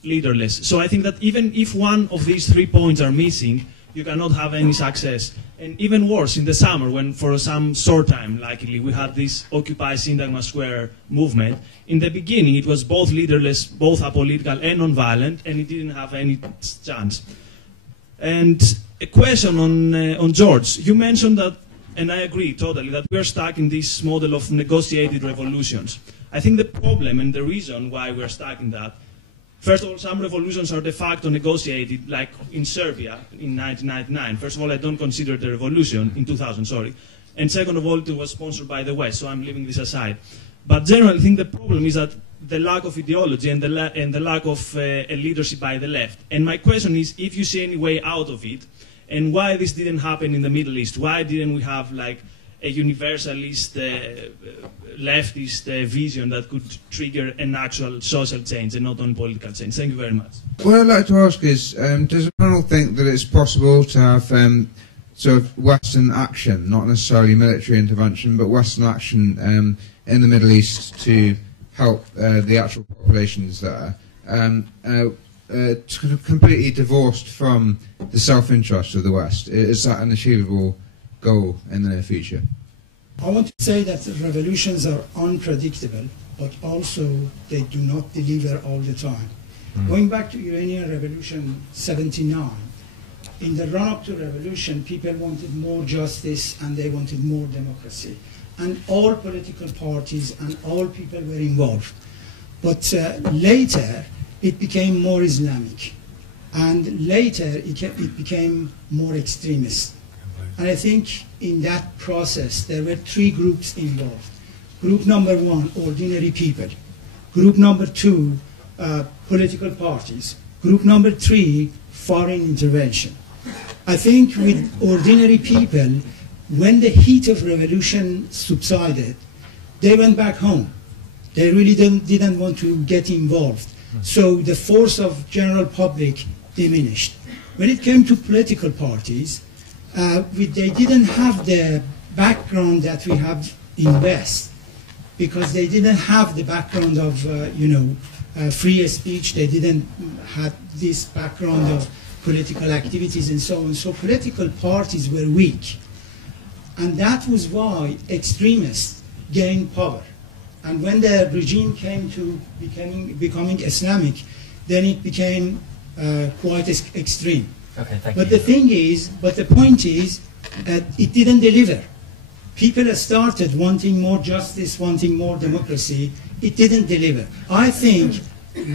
leaderless. So I think that even if one of these 3 points are missing, you cannot have any success. And even worse, in the summer, when for some short time, likely, we had this Occupy Syntagma Square movement, in the beginning it was both leaderless, both apolitical and non-violent, and it didn't have any chance. And a question on George. You mentioned that, and I agree totally, that we are stuck in this model of negotiated revolutions. I think the problem and the reason why we're stuck in that, first of all, some revolutions are de facto negotiated, like in Serbia in 1999. First of all, I don't consider it a revolution, in 2000, sorry. And second of all, it was sponsored by the West, so I'm leaving this aside. But generally, I think the problem is that the lack of ideology and the lack of a leadership by the left. And my question is, if you see any way out of it, and why this didn't happen in the Middle East? Why didn't we have like a universalist, leftist vision that could trigger an actual social change and not only political change? Thank you very much. What I'd like to ask is, does the panel think that it's possible to have sort of Western action, not necessarily military intervention, but Western action in the Middle East to help the actual populations there, completely divorced from the self-interest of the West? Is that an achievable goal in the near future? I want to say that revolutions are unpredictable, but also they do not deliver all the time. Going back to Iranian Revolution 79, in the run-up to revolution, people wanted more justice and they wanted more democracy. And all political parties and all people were involved. But later, it became more Islamic. And later, it became more extremist. And I think in that process, there were 3 groups involved. Group number 1, ordinary people. Group number 2, political parties. Group number 3, foreign intervention. I think with ordinary people, when the heat of revolution subsided, they went back home. They really didn't want to get involved. So the force of general public diminished. When it came to political parties, they didn't have the background that we have in West, because they didn't have the background of, free speech. They didn't have this background of political activities and so on. So political parties were weak. And that was why extremists gained power. And when the regime came to becoming Islamic, then it became quite extreme. Okay, thank but you. The point is, it didn't deliver. People started wanting more justice, wanting more democracy. It didn't deliver. I think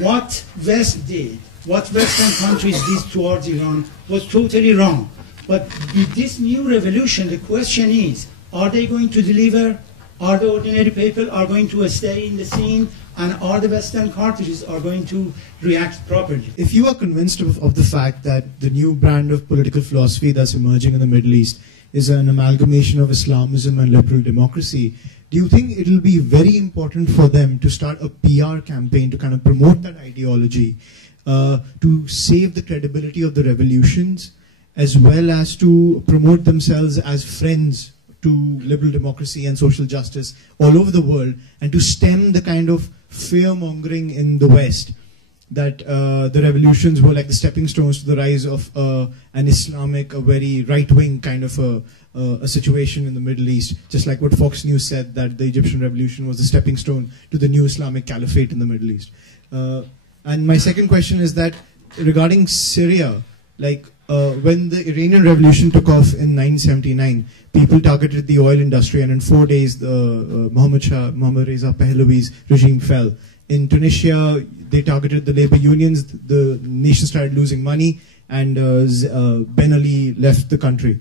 what West did, what Western countries did towards Iran was totally wrong. But with this new revolution, the question is, are they going to deliver? Are the ordinary people are going to stay in the scene? And are the Western countries are going to react properly? If you are convinced of the fact that the new brand of political philosophy that's emerging in the Middle East is an amalgamation of Islamism and liberal democracy, do you think it will be very important for them to start a PR campaign to kind of promote that ideology, to save the credibility of the revolutions, as well as to promote themselves as friends to liberal democracy and social justice all over the world, and to stem the kind of fear-mongering in the West that the revolutions were like the stepping stones to the rise of an Islamic, a very right-wing kind of a situation in the Middle East, just like what Fox News said, that the Egyptian revolution was the stepping stone to the new Islamic caliphate in the Middle East. And my second question is that regarding Syria, like when the Iranian revolution took off in 1979, people targeted the oil industry, and in 4 days the Mohammad Reza Pahlavi's regime fell. In Tunisia, they targeted the labor unions, the nation started losing money, and Ben Ali left the country.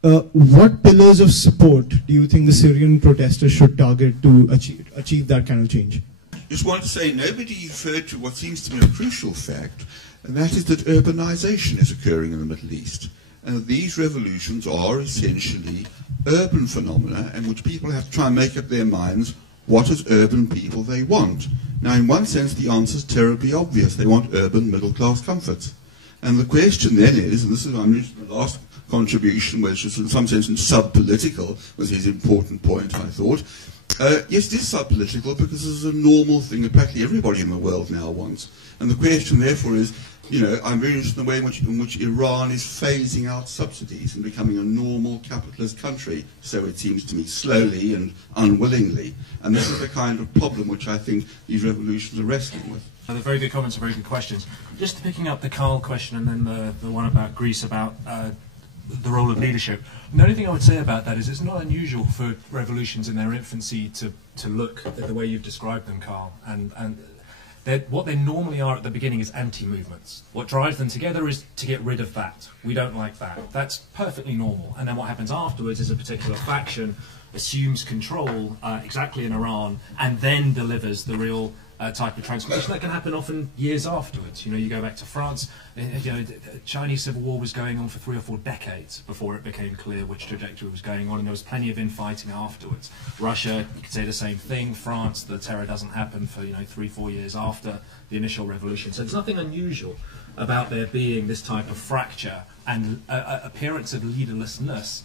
What pillars of support do you think the Syrian protesters should target to achieve that kind of change? Just want to say, nobody referred to what seems to be a crucial fact, and that is that urbanization is occurring in the Middle East. And these revolutions are essentially urban phenomena in which people have to try and make up their minds what as urban people they want. Now, in one sense, the answer is terribly obvious. They want urban middle-class comforts. And the question then is, and this is the last contribution, which is in some sense sub-political, was his important point, I thought. Yes, it is sub-political because this is a normal thing that practically everybody in the world now wants. And the question, therefore, is, you know, I'm very interested in the way in which Iran is phasing out subsidies and becoming a normal capitalist country, so it seems to me, slowly and unwillingly. And this is the kind of problem which I think these revolutions are wrestling with. They're very good comments and very good questions. Just picking up the Karl question and then the one about Greece, about the role of leadership. The only thing I would say about that is it's not unusual for revolutions in their infancy to look at the way you've described them, Karl. And what they normally are at the beginning is anti-movements. What drives them together is to get rid of that. We don't like that. That's perfectly normal. And then what happens afterwards is a particular faction assumes control, exactly in Iran, and then delivers the real type of transformation that can happen often years afterwards. You know, you go back to France, you know, the Chinese Civil War was going on for 3 or 4 decades before it became clear which trajectory was going on, and there was plenty of infighting afterwards. Russia, you could say the same thing. France, the terror doesn't happen for, you know, 3 or 4 years after the initial revolution. So there's nothing unusual about there being this type of fracture and appearance of leaderlessness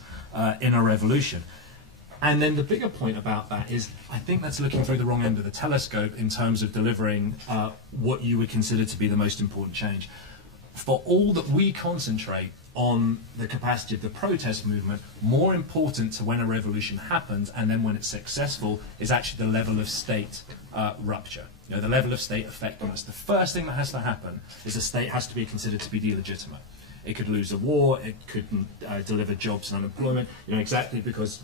in a revolution. And then the bigger point about that is, I think that's looking through the wrong end of the telescope in terms of delivering what you would consider to be the most important change. For all that we concentrate on the capacity of the protest movement, more important to when a revolution happens and then when it's successful is actually the level of state rupture. You know, the level of state effectiveness. The first thing that has to happen is the state has to be considered to be delegitimate. It could lose a war, it couldn't deliver jobs and unemployment, you know, exactly because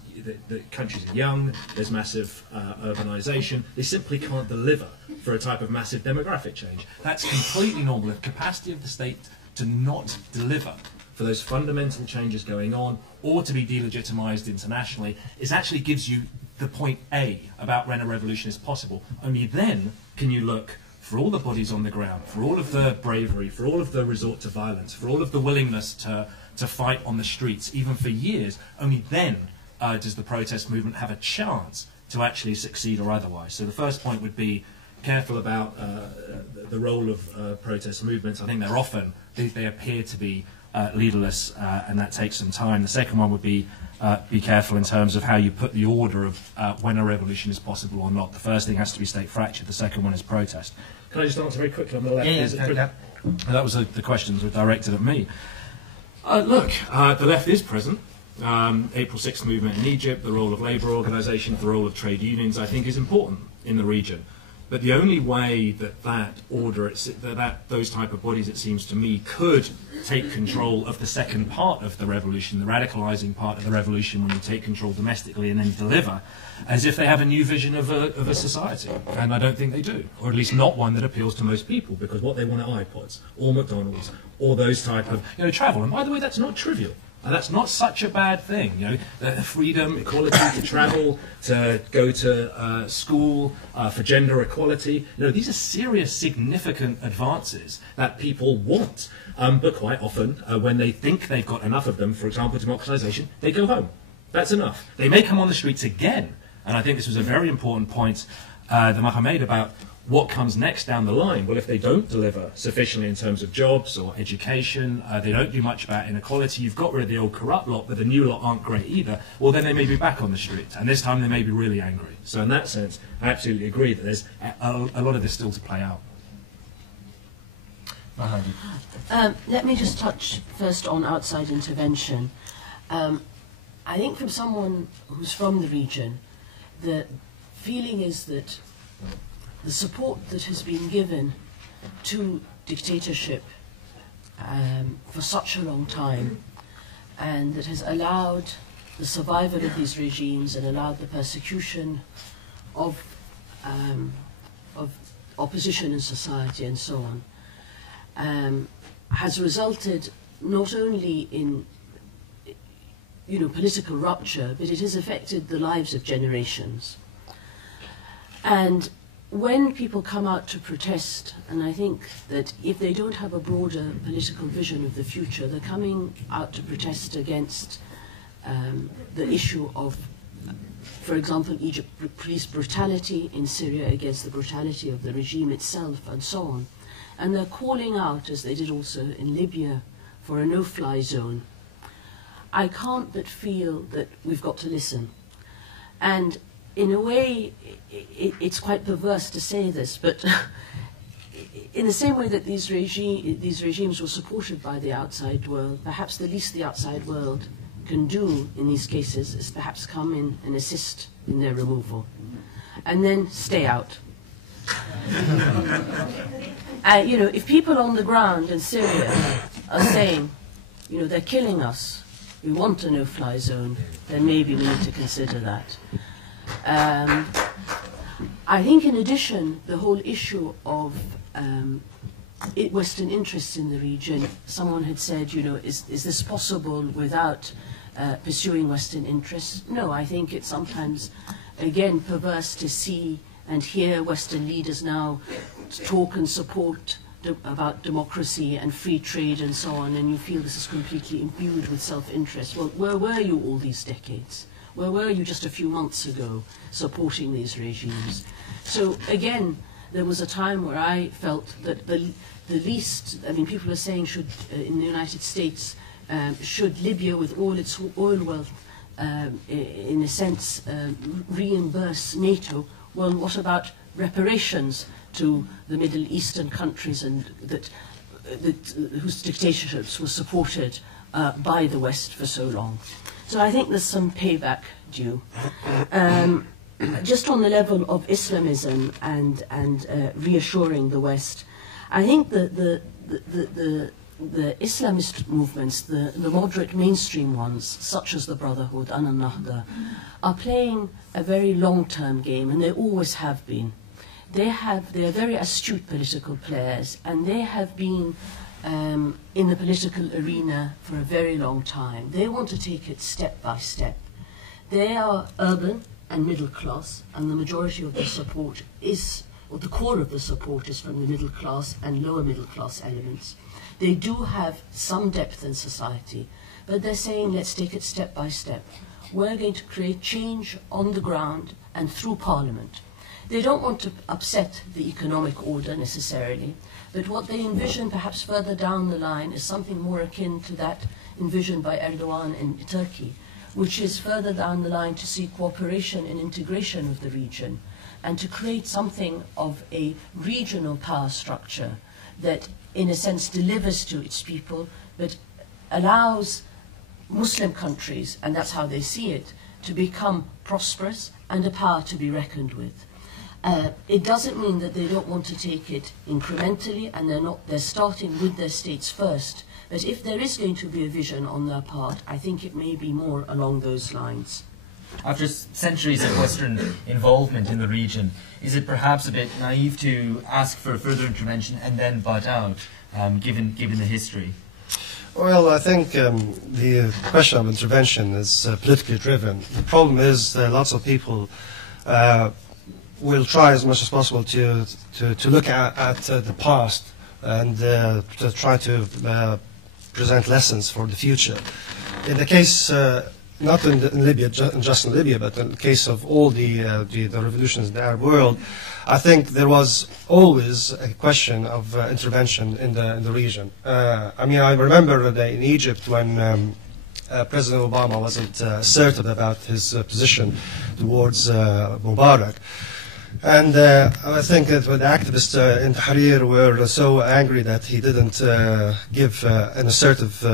the countries are young, there's massive urbanization, they simply can't deliver for a type of massive demographic change. That's completely normal. The capacity of the state to not deliver for those fundamental changes going on, or to be delegitimized internationally, actually gives you the point A about when a revolution is possible. Only then can you look for all the bodies on the ground, for all of the bravery, for all of the resort to violence, for all of the willingness to fight on the streets, even for years, only then does the protest movement have a chance to actually succeed or otherwise. So the first point would be careful about the role of protest movements. I think they're often, they appear to be leaderless, and that takes some time. The second one would be careful in terms of how you put the order of when a revolution is possible or not. The first thing has to be state fracture, the second one is protest. Can I just answer very quickly on the left? Yeah. That was the questions were directed at me. Look, the left is present. April 6th movement in Egypt, the role of labour organisations, the role of trade unions, I think is important in the region. But the only way that those type of bodies, it seems to me, could take control of the second part of the revolution, the radicalising part of the revolution, when you take control domestically and then deliver, as if they have a new vision of a society. And I don't think they do, or at least not one that appeals to most people, because what they want are iPods, or McDonald's, or those type of, you know, travel. And by the way, that's not trivial. And that's not such a bad thing, you know, freedom, equality to travel, to go to school, for gender equality. You know, these are serious, significant advances that people want. But quite often, when they think they've got enough of them, for example, democratization, they go home. That's enough. They may come on the streets again, And I think this was a very important point that Maha made about what comes next down the line. Well, if they don't deliver sufficiently in terms of jobs or education, they don't do much about inequality, you've got rid of the old corrupt lot, but the new lot aren't great either, well, then they may be back on the street, and this time they may be really angry. So in that sense, I absolutely agree that there's a lot of this still to play out. Let me just touch first on outside intervention. I think from someone who's from the region, the feeling is that the support that has been given to dictatorship for such a long time, and that has allowed the survival of these regimes and allowed the persecution of opposition in society and so on, has resulted not only in political rupture, but it has affected the lives of generations. And when people come out to protest, and I think that if they don't have a broader political vision of the future, they're coming out to protest against the issue of, for example, Egypt police brutality in Syria against the brutality of the regime itself and so on. And they're calling out, as they did also in Libya, for a no-fly zone. I can't but feel that we've got to listen. And in a way, it's quite perverse to say this, but in the same way that these regimes were supported by the outside world, perhaps the least the outside world can do in these cases is perhaps come in and assist in their removal, and then stay out. If people on the ground in Syria are saying, they're killing us, we want a no-fly zone, then maybe we need to consider that. I think in addition, the whole issue of Western interests in the region, someone had said, is this possible without pursuing Western interests? No, I think it's sometimes, again, perverse to see and hear Western leaders now talk and support about democracy and free trade and so on, and you feel this is completely imbued with self-interest. Well, where were you all these decades? Where were you just a few months ago supporting these regimes? So again, there was a time where I felt that the least, people are saying should, in the United States, should Libya with all its oil wealth, in a sense, reimburse NATO? Well, what about reparations to the Middle Eastern countries and whose dictatorships were supported by the West for so long? So I think there's some payback due. Just on the level of Islamism and reassuring the West, I think the Islamist movements, the moderate mainstream ones, such as the Brotherhood and Al-Nahda, are playing a very long-term game, and they always have been. They are very astute political players, and they have been in the political arena for a very long time. They want to take it step by step. They are urban and middle class, and the majority of their support is, or the core of the support is from the middle class and lower middle class elements. They do have some depth in society, but they're saying, let's take it step by step. We're going to create change on the ground and through Parliament. They don't want to upset the economic order necessarily, but what they envision perhaps further down the line is something more akin to that envisioned by Erdogan in Turkey, which is further down the line to see cooperation and integration of the region, and to create something of a regional power structure that, in a sense, delivers to its people, but allows Muslim countries, and that's how they see it, to become prosperous and a power to be reckoned with. It doesn't mean that they don't want to take it incrementally, and they're starting with their states first. But if there is going to be a vision on their part, I think it may be more along those lines. After centuries of Western involvement in the region, is it perhaps a bit naive to ask for further intervention and then butt out, given the history? Well, I think the question of intervention is politically driven. The problem is that lots of people will try as much as possible to look at the past and to try to present lessons for the future. In the case not in Libya, just in Libya, but in the case of all the revolutions in the Arab world, I think there was always a question of intervention in the region. I mean, I remember in Egypt when President Obama wasn't assertive about his position towards Mubarak. And I think that the activists in Tahrir were so angry that he didn't give an assertive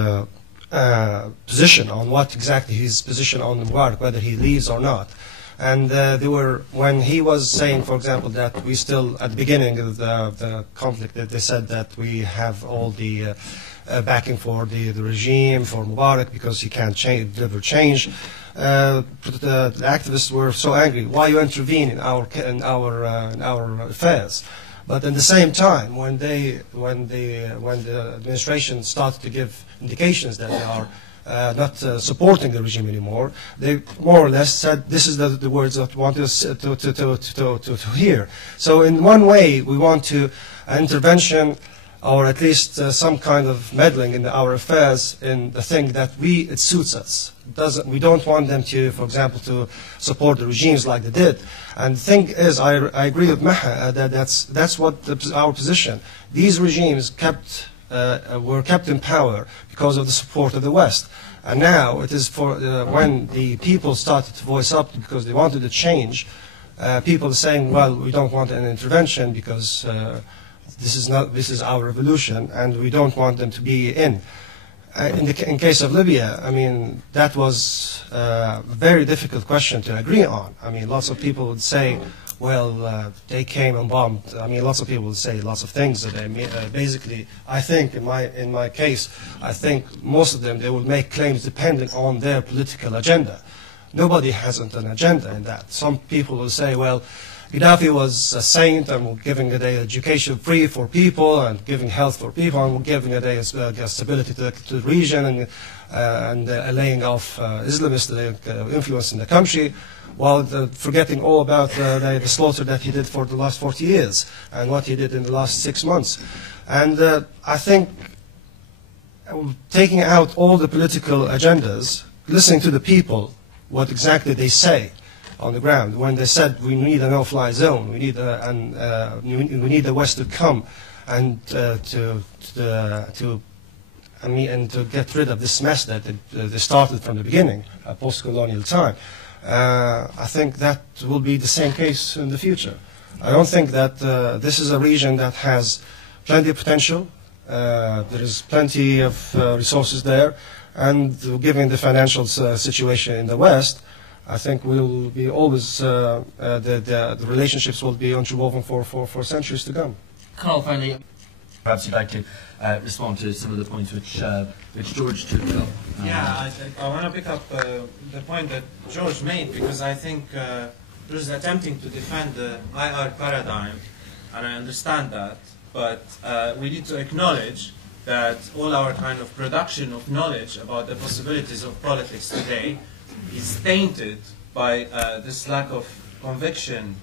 position on what exactly his position on Mubarak, whether he leaves or not. And they were, when he was saying, for example, that we still, at the beginning of the conflict, that they said that we have all the backing for the regime, for Mubarak, because he can't deliver change. The activists were so angry. Why you intervene in our affairs? But at the same time, when the administration started to give indications that they are not supporting the regime anymore, they more or less said, "This is the words that we want us to hear." So in one way, we want to intervention, or at least some kind of meddling in our affairs in the thing that it suits us. We don't want them to, for example, to support the regimes like they did. And the thing is, I agree with Maha that that's what our position. These regimes were kept in power because of the support of the West. And now it is for when the people started to voice up because they wanted to change, people are saying, well, we don't want an intervention because this is our revolution, and we don't want them to be in. In case of Libya, I mean, that was a very difficult question to agree on. I mean, lots of people would say, well, they came and bombed. I mean, lots of people would say lots of things. Basically, I think in my case, I think most of them, they will make claims depending on their political agenda. Nobody hasn't an agenda in that. Some people will say, well, Gaddafi was a saint and giving a day education free for people and giving health for people and giving a day stability to the region and laying off Islamist influence in the country, while forgetting all about the slaughter that he did for the last 40 years and what he did in the last 6 months. And I think taking out all the political agendas, listening to the people, what exactly they say on the ground. When they said we need a no-fly zone, we need the West to come and to get rid of this mess that they started from the beginning, post-colonial time. I think that will be the same case in the future. I don't think that this is a region that has plenty of potential. There is plenty of resources there, and given the financial situation in the West, I think we'll be always the relationships will be interwoven for centuries to come. Karl, finally, perhaps you'd like to respond to some of the points which George took up. Yeah, I want to pick up the point that George made, because I think George is attempting to defend the IR paradigm, and I understand that, but we need to acknowledge that all our kind of production of knowledge about the possibilities of politics today is tainted by this lack of conviction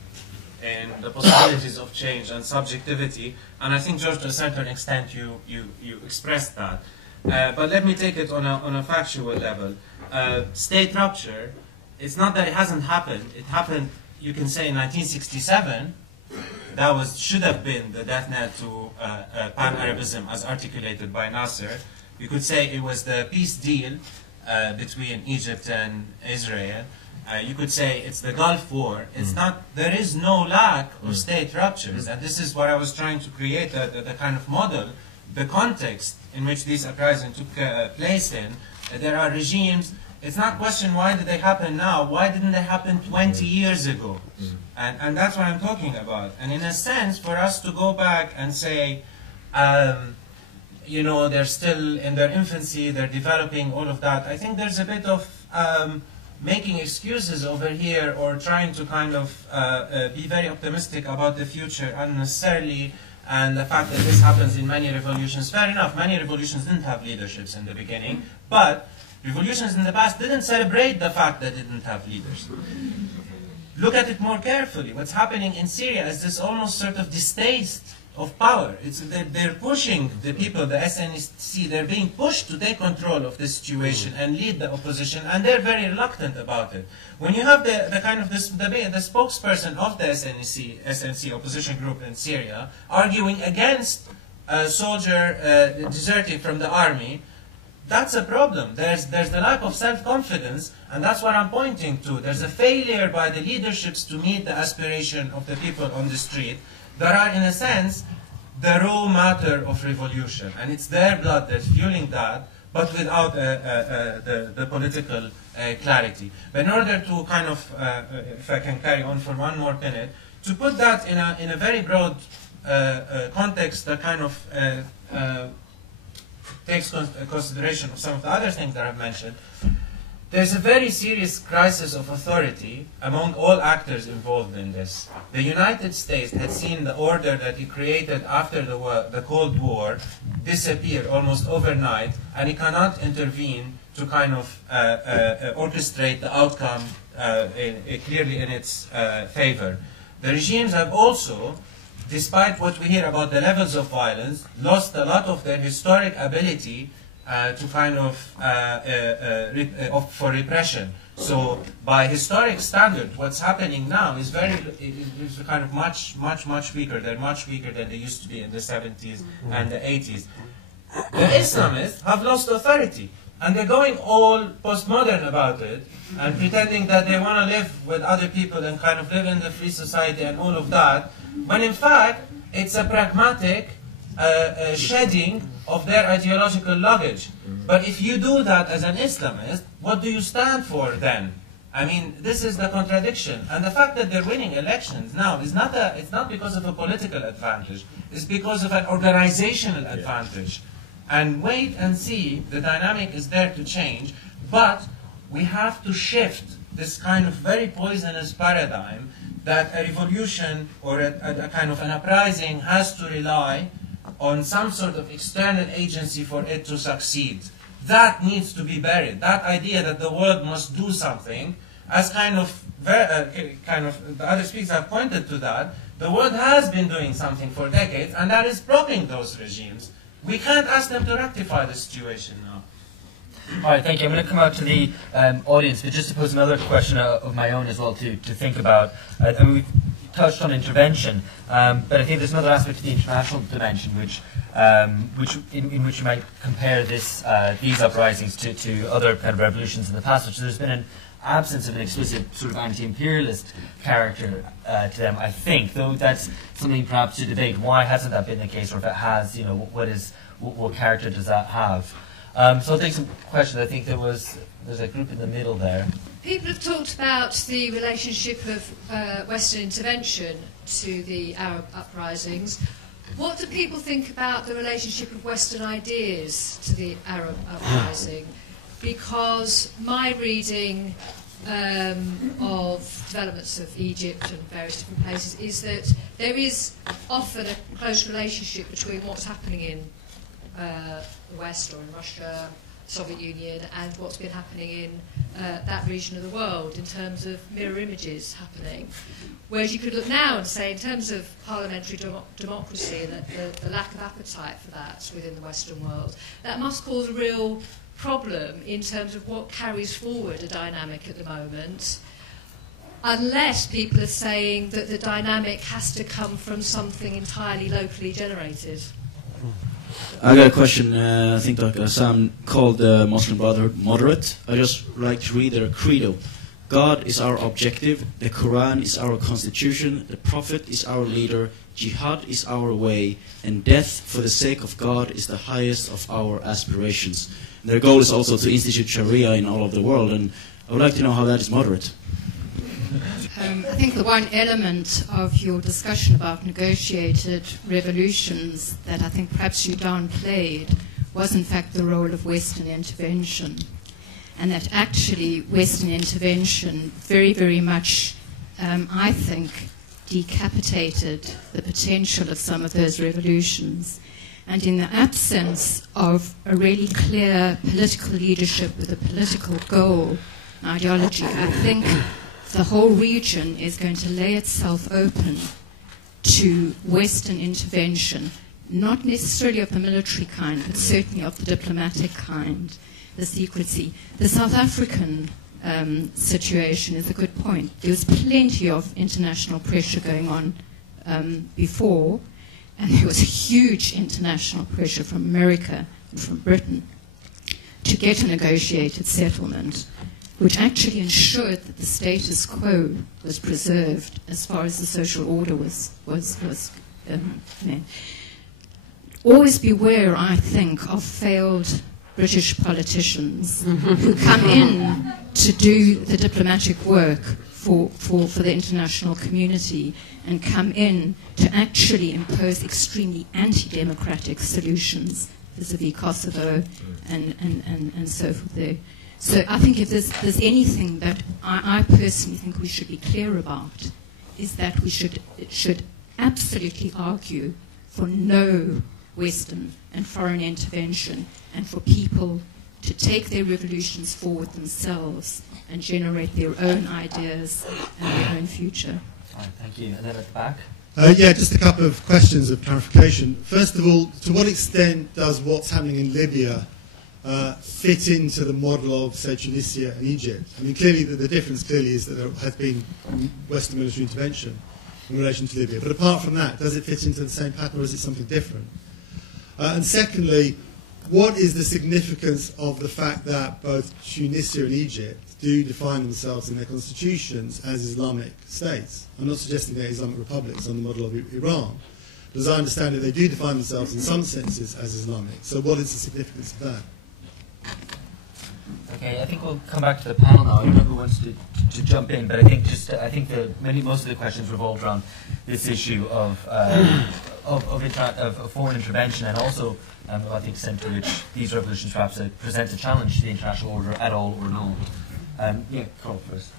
in the possibilities of change and subjectivity, and I think, George, to a certain extent you expressed that. But let me take it on a factual level. State rupture, it's not that it hasn't happened. It happened, you can say, in 1967. That should have been the death knell to pan-Arabism as articulated by Nasser. You could say it was the peace deal between Egypt and Israel. You could say it's the Gulf War. It's not. There is no lack of state ruptures, and this is what I was trying to create, the kind of model, the context in which these uprisings took place in. There are regimes. It's not a question why did they happen now. Why didn't they happen 20 years ago? And that's what I'm talking about. And in a sense, for us to go back and say, you know, they're still in their infancy, they're developing, all of that. I think there's a bit of making excuses over here, or trying to kind of be very optimistic about the future unnecessarily, and the fact that this happens in many revolutions. Fair enough, many revolutions didn't have leaderships in the beginning, but revolutions in the past didn't celebrate the fact that they didn't have leaders. Look at it more carefully. What's happening in Syria is this almost sort of distaste of power. They're pushing the people, the SNC, they're being pushed to take control of the situation and lead the opposition, and they're very reluctant about it. When you have the spokesperson of the SNC opposition group in Syria arguing against a soldier deserting from the army, that's a problem. There's the lack of self-confidence, and that's what I'm pointing to. There's a failure by the leaderships to meet the aspiration of the people on the street that are, in a sense, the raw matter of revolution. And it's their blood that's fueling that, but without the political clarity. But in order to kind of, if I can carry on for one more minute, to put that in a very broad context that kind of takes consideration of some of the other things that I've mentioned, there's a very serious crisis of authority among all actors involved in this. The United States had seen the order that he created after the Cold War disappear almost overnight, and he cannot intervene to kind of orchestrate the outcome clearly in its favor. The regimes have also, despite what we hear about the levels of violence, lost a lot of their historic ability to kind of for repression. So by historic standard, what's happening now is kind of much weaker. They're much weaker than they used to be in the 70s and the 80s. The Islamists have lost authority, and they're going all postmodern about it and pretending that they want to live with other people and kind of live in the free society and all of that, when in fact it's a pragmatic shedding of their ideological luggage. But if you do that as an Islamist, what do you stand for then? I mean, this is the contradiction. And the fact that they're winning elections now is it's not because of a political advantage. It's because of an organizational advantage. And wait and see, the dynamic is there to change, but we have to shift this kind of very poisonous paradigm that a revolution or a kind of an uprising has to rely on some sort of external agency for it to succeed. That needs to be buried. That idea that the world must do something, as kind of the other speakers have pointed to that, the world has been doing something for decades, and that is blocking those regimes. We can't ask them to rectify the situation now. All right, thank you. I'm going to come out to the audience, but just to pose another question of my own as well to think about. I mean, we've touched on intervention, but I think there's another aspect of the international dimension, in which you might compare these uprisings to other kind of revolutions in the past, which there's been an absence of an explicit sort of anti-imperialist character to them, I think, though that's something perhaps to debate. Why hasn't that been the case, or if it has, what character does that have? So I'll take some questions. I think there's a group in the middle there. People have talked about the relationship of Western intervention to the Arab uprisings. What do people think about the relationship of Western ideas to the Arab uprising? Because my reading of developments of Egypt and various different places is that there is often a close relationship between what's happening in the West or in Russia, Soviet Union, and what's been happening in that region of the world in terms of mirror images happening. Whereas you could look now and say, in terms of parliamentary democracy and the lack of appetite for that within the Western world, that must cause a real problem in terms of what carries forward a dynamic at the moment, unless people are saying that the dynamic has to come from something entirely locally generated. I got a question, I think Dr. Azzam called the Muslim Brotherhood moderate. I just like to read their credo. God is our objective, the Quran is our constitution, the Prophet is our leader, jihad is our way, and death for the sake of God is the highest of our aspirations. Their goal is also to institute Sharia in all of the world, and I would like to know how that is moderate. I think the one element of your discussion about negotiated revolutions that I think perhaps you downplayed was in fact the role of Western intervention. And that actually Western intervention very, very much, I think, decapitated the potential of some of those revolutions. And in the absence of a really clear political leadership with a political goal, ideology, I think the whole region is going to lay itself open to Western intervention, not necessarily of the military kind, but certainly of the diplomatic kind, the secrecy. The South African situation is a good point. There was plenty of international pressure going on before, and there was huge international pressure from America and from Britain to get a negotiated settlement, which actually ensured that the status quo was preserved as far as the social order was always beware, I think, of failed British politicians who come in to do the diplomatic work for the international community and come in to actually impose extremely anti-democratic solutions vis-a-vis Kosovo and so forth there. So I think if there's anything that I personally think we should be clear about, is that we should absolutely argue for no Western and foreign intervention, and for people to take their revolutions forward themselves and generate their own ideas and their own future. All right, thank you. And then at the back. Yeah, just a couple of questions of clarification. First of all, to what extent does what's happening in Libya fit into the model of, say, Tunisia and Egypt? I mean, clearly, the difference clearly is that there has been Western military intervention in relation to Libya. But apart from that, does it fit into the same pattern, or is it something different? And secondly, what is the significance of the fact that both Tunisia and Egypt do define themselves in their constitutions as Islamic states? I'm not suggesting they're Islamic republics on the model of Iran, but as I understand it, they do define themselves in some senses as Islamic. So what is the significance of that? Okay, I think we'll come back to the panel now. I don't know who wants to jump in, but I think most of the questions revolved around this issue of foreign intervention, and also I think the extent to which these revolutions perhaps present a challenge to the international order at all or no. Yeah, Karl first.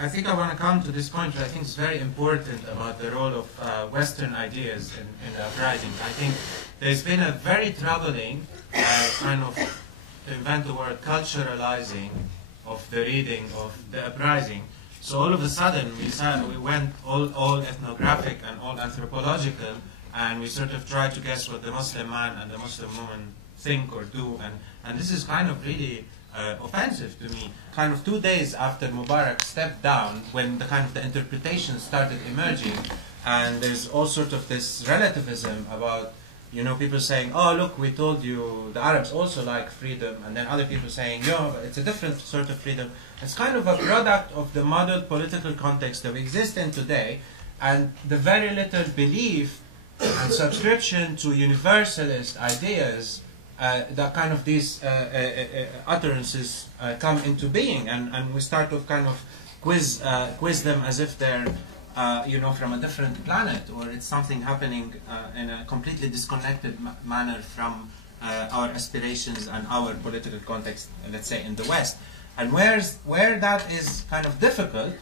I think I want to come to this point, which I think is very important about the role of Western ideas in the uprising. I think there's been a very troubling kind of, to invent the word, culturalizing of the reading of the uprising. So all of a sudden we went all ethnographic and all anthropological, and we sort of tried to guess what the Muslim man and the Muslim woman think or do, and this is kind of really offensive to me. Kind of 2 days after Mubarak stepped down, when the kind of the interpretation started emerging, and there's all sort of this relativism about, you know, people saying, oh, look, we told you the Arabs also like freedom, and then other people saying, no, it's a different sort of freedom. It's kind of a product of the model political context that we exist in today, and the very little belief and subscription to universalist ideas that kind of these utterances come into being, and we start to kind of quiz them as if they're you know, from a different planet, or it's something happening in a completely disconnected manner from our aspirations and our political context, let's say, in the West. And where that is kind of difficult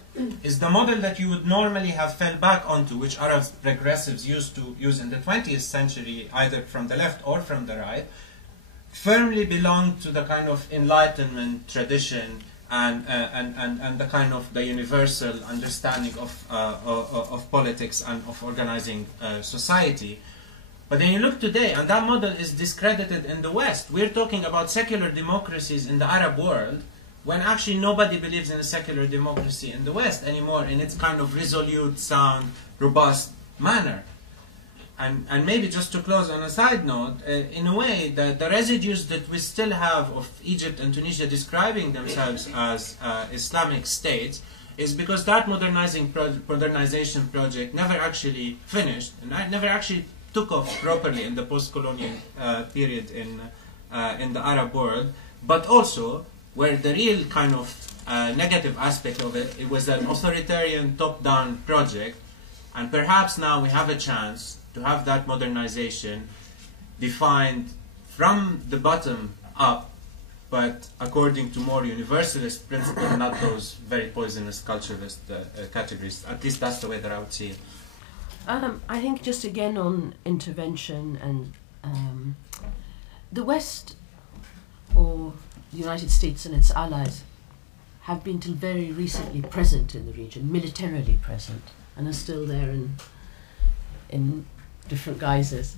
is the model that you would normally have fell back onto, which Arab progressives used to use in the 20th century, either from the left or from the right, firmly belonged to the kind of Enlightenment tradition and the kind of the universal understanding of politics and of organizing society. But then you look today, and that model is discredited in the West. We're talking about secular democracies in the Arab world, when actually nobody believes in a secular democracy in the West anymore in its kind of resolute, sound, robust manner. And maybe just to close on a side note, in a way, the residues that we still have of Egypt and Tunisia describing themselves as Islamic states is because that modernization project never actually finished, and never actually took off properly in the post-colonial period in the Arab world, but also where the real kind of negative aspect of it, it was an authoritarian top-down project, and perhaps now we have a chance to have that modernization defined from the bottom up, but according to more universalist principles, not those very poisonous culturalist categories. At least that's the way that I would see it. I think just again on intervention, and the West, or the United States and its allies, have been till very recently present in the region, militarily present, and are still there in different guises.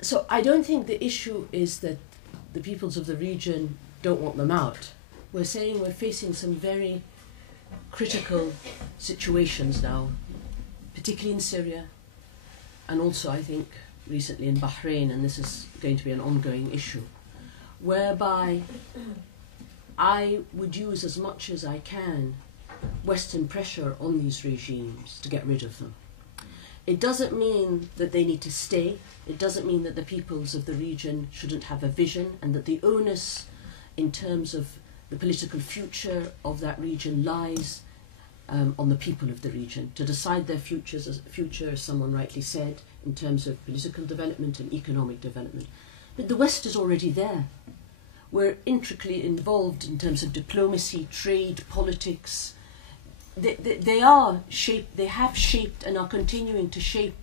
So I don't think the issue is that the peoples of the region don't want them out. We're saying we're facing some very critical situations now, particularly in Syria, and also I think recently in Bahrain, and this is going to be an ongoing issue, whereby I would use as much as I can Western pressure on these regimes to get rid of them. It doesn't mean that they need to stay. It doesn't mean that the peoples of the region shouldn't have a vision, and that the onus in terms of the political future of that region lies on the people of the region to decide their future, as someone rightly said, in terms of political development and economic development. But the West is already there. We're intricately involved in terms of diplomacy, trade, politics. They have shaped and are continuing to shape,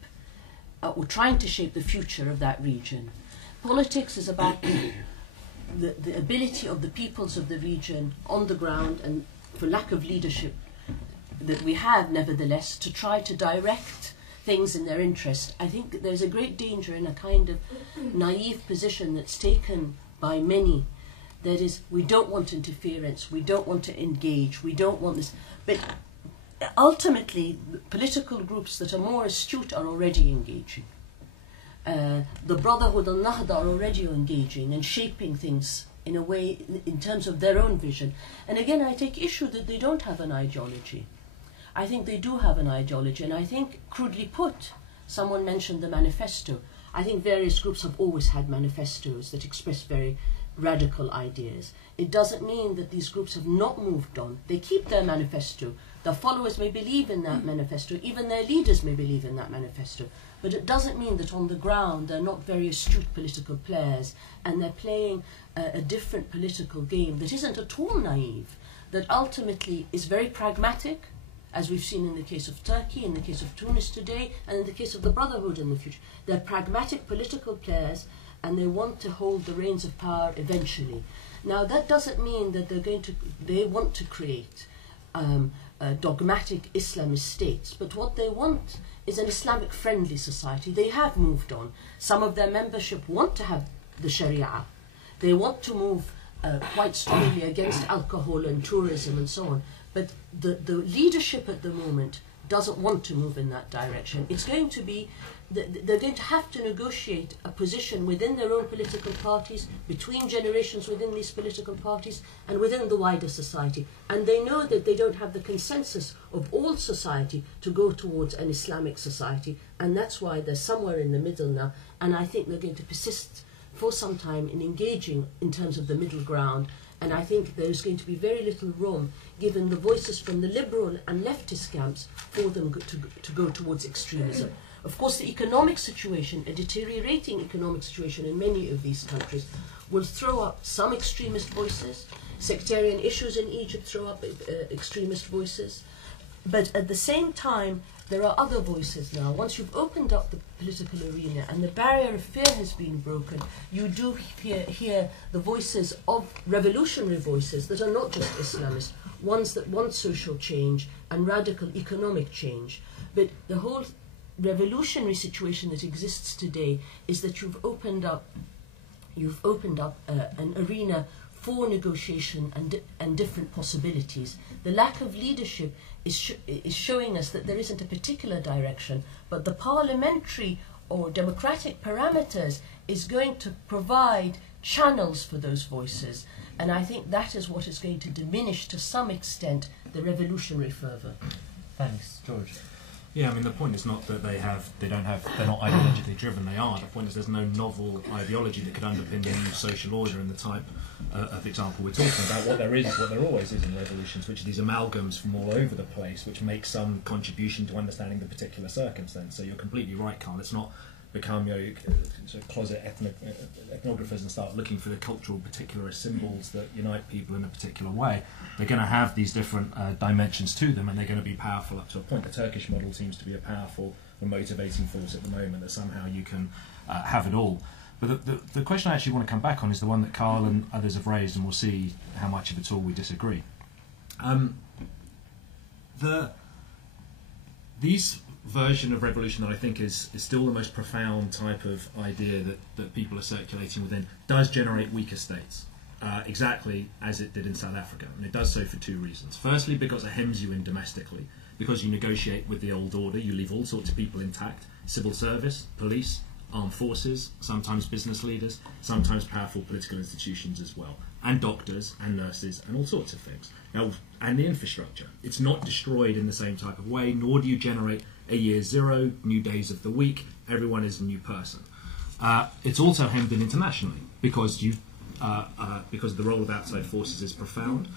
or trying to shape the future of that region. Politics is about the ability of the peoples of the region on the ground, and for lack of leadership that we have, nevertheless, to try to direct things in their interest. I think that there's a great danger in a kind of naive position that's taken by many. That is, we don't want interference, we don't want to engage, we don't want this. But ultimately, political groups that are more astute are already engaging. The Brotherhood and Nahda are already engaging and shaping things in a way, in terms of their own vision. And again, I take issue that they don't have an ideology. I think they do have an ideology, and I think, crudely put, someone mentioned the manifesto. I think various groups have always had manifestos that express very radical ideas. It doesn't mean that these groups have not moved on. They keep their manifesto. Their followers may believe in that manifesto. Even their leaders may believe in that manifesto. But it doesn't mean that on the ground they're not very astute political players, and they're playing a different political game that isn't at all naive, that ultimately is very pragmatic, as we've seen in the case of Turkey, in the case of Tunis today, and in the case of the Brotherhood in the future. They're pragmatic political players, and they want to hold the reins of power eventually. Now, that doesn't mean that they want to create dogmatic Islamist states, but what they want is an Islamic-friendly society. They have moved on. Some of their membership want to have the Sharia. They want to move quite strongly against alcohol and tourism and so on. But the leadership at the moment doesn't want to move in that direction. It's going to be, they're going to have to negotiate a position within their own political parties, between generations within these political parties, and within the wider society. And they know that they don't have the consensus of all society to go towards an Islamic society, and that's why they're somewhere in the middle now. And I think they're going to persist for some time in engaging in terms of the middle ground. And I think there's going to be very little room, given the voices from the liberal and leftist camps, for them to go towards extremism. Of course, the economic situation, a deteriorating economic situation in many of these countries, will throw up some extremist voices. Sectarian issues in Egypt throw up extremist voices. But at the same time, there are other voices now. Once you've opened up the political arena and the barrier of fear has been broken, you do hear the voices of revolutionary voices that are not just Islamist, ones that want social change and radical economic change. But the whole revolutionary situation that exists today is that you've opened up an arena for negotiation and different possibilities. The lack of leadership is showing us that there isn't a particular direction, but the parliamentary or democratic parameters is going to provide channels for those voices. And I think that is what is going to diminish to some extent the revolutionary fervour. Thanks, George. Yeah, I mean, the point is not that they're not ideologically driven, they are. The point is there's no novel ideology that could underpin the new social order in the type of example we're talking about. What there always is in revolutions, which are these amalgams from all over the place, which make some contribution to understanding the particular circumstance. So you're completely right, Karl. It's not become sort of closet ethnographers and start looking for the cultural particularist symbols that unite people in a particular way. They're going to have these different dimensions to them, and they're going to be powerful up to a point. The Turkish model seems to be a powerful and motivating force at the moment, that somehow you can have it all. But the question I actually want to come back on is the one that Karl and others have raised, and we'll see how much of it all we disagree. These version of revolution that I think is still the most profound type of idea that people are circulating within does generate weaker states, exactly as it did in South Africa. And it does so for two reasons. Firstly, because it hems you in domestically, because you negotiate with the old order, you leave all sorts of people intact, civil service, police, armed forces, sometimes business leaders, sometimes powerful political institutions as well, and doctors and nurses and all sorts of things. Now, and the infrastructure. It's not destroyed in the same type of way, nor do you generate a year zero, new days of the week, everyone is a new person. It's also hemmed in internationally because because the role of outside forces is profound,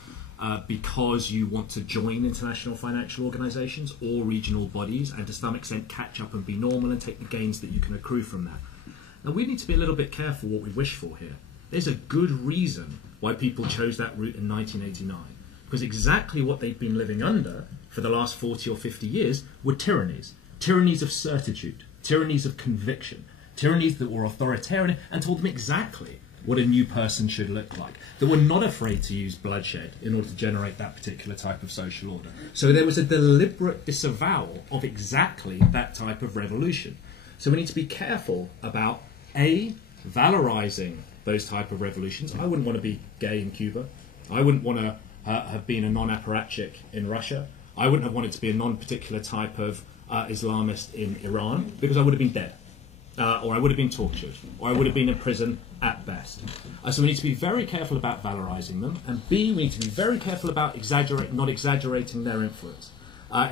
because you want to join international financial organisations or regional bodies and to some extent catch up and be normal and take the gains that you can accrue from that. Now we need to be a little bit careful what we wish for here. There's a good reason why people chose that route in 1989, because exactly what they've been living under for the last 40 or 50 years were tyrannies. Tyrannies of certitude, tyrannies of conviction, tyrannies that were authoritarian and told them exactly what a new person should look like, that were not afraid to use bloodshed in order to generate that particular type of social order. So there was a deliberate disavowal of exactly that type of revolution. So we need to be careful about, A, valorising those type of revolutions. I wouldn't want to be gay in Cuba. I wouldn't want to have been a non-apparatchik in Russia. I wouldn't have wanted to be a non-particular type of Islamist in Iran, because I would have been dead. Or I would have been tortured, or I would have been in prison at best. So we need to be very careful about valorising them, and B, we need to be very careful about not exaggerating their influence.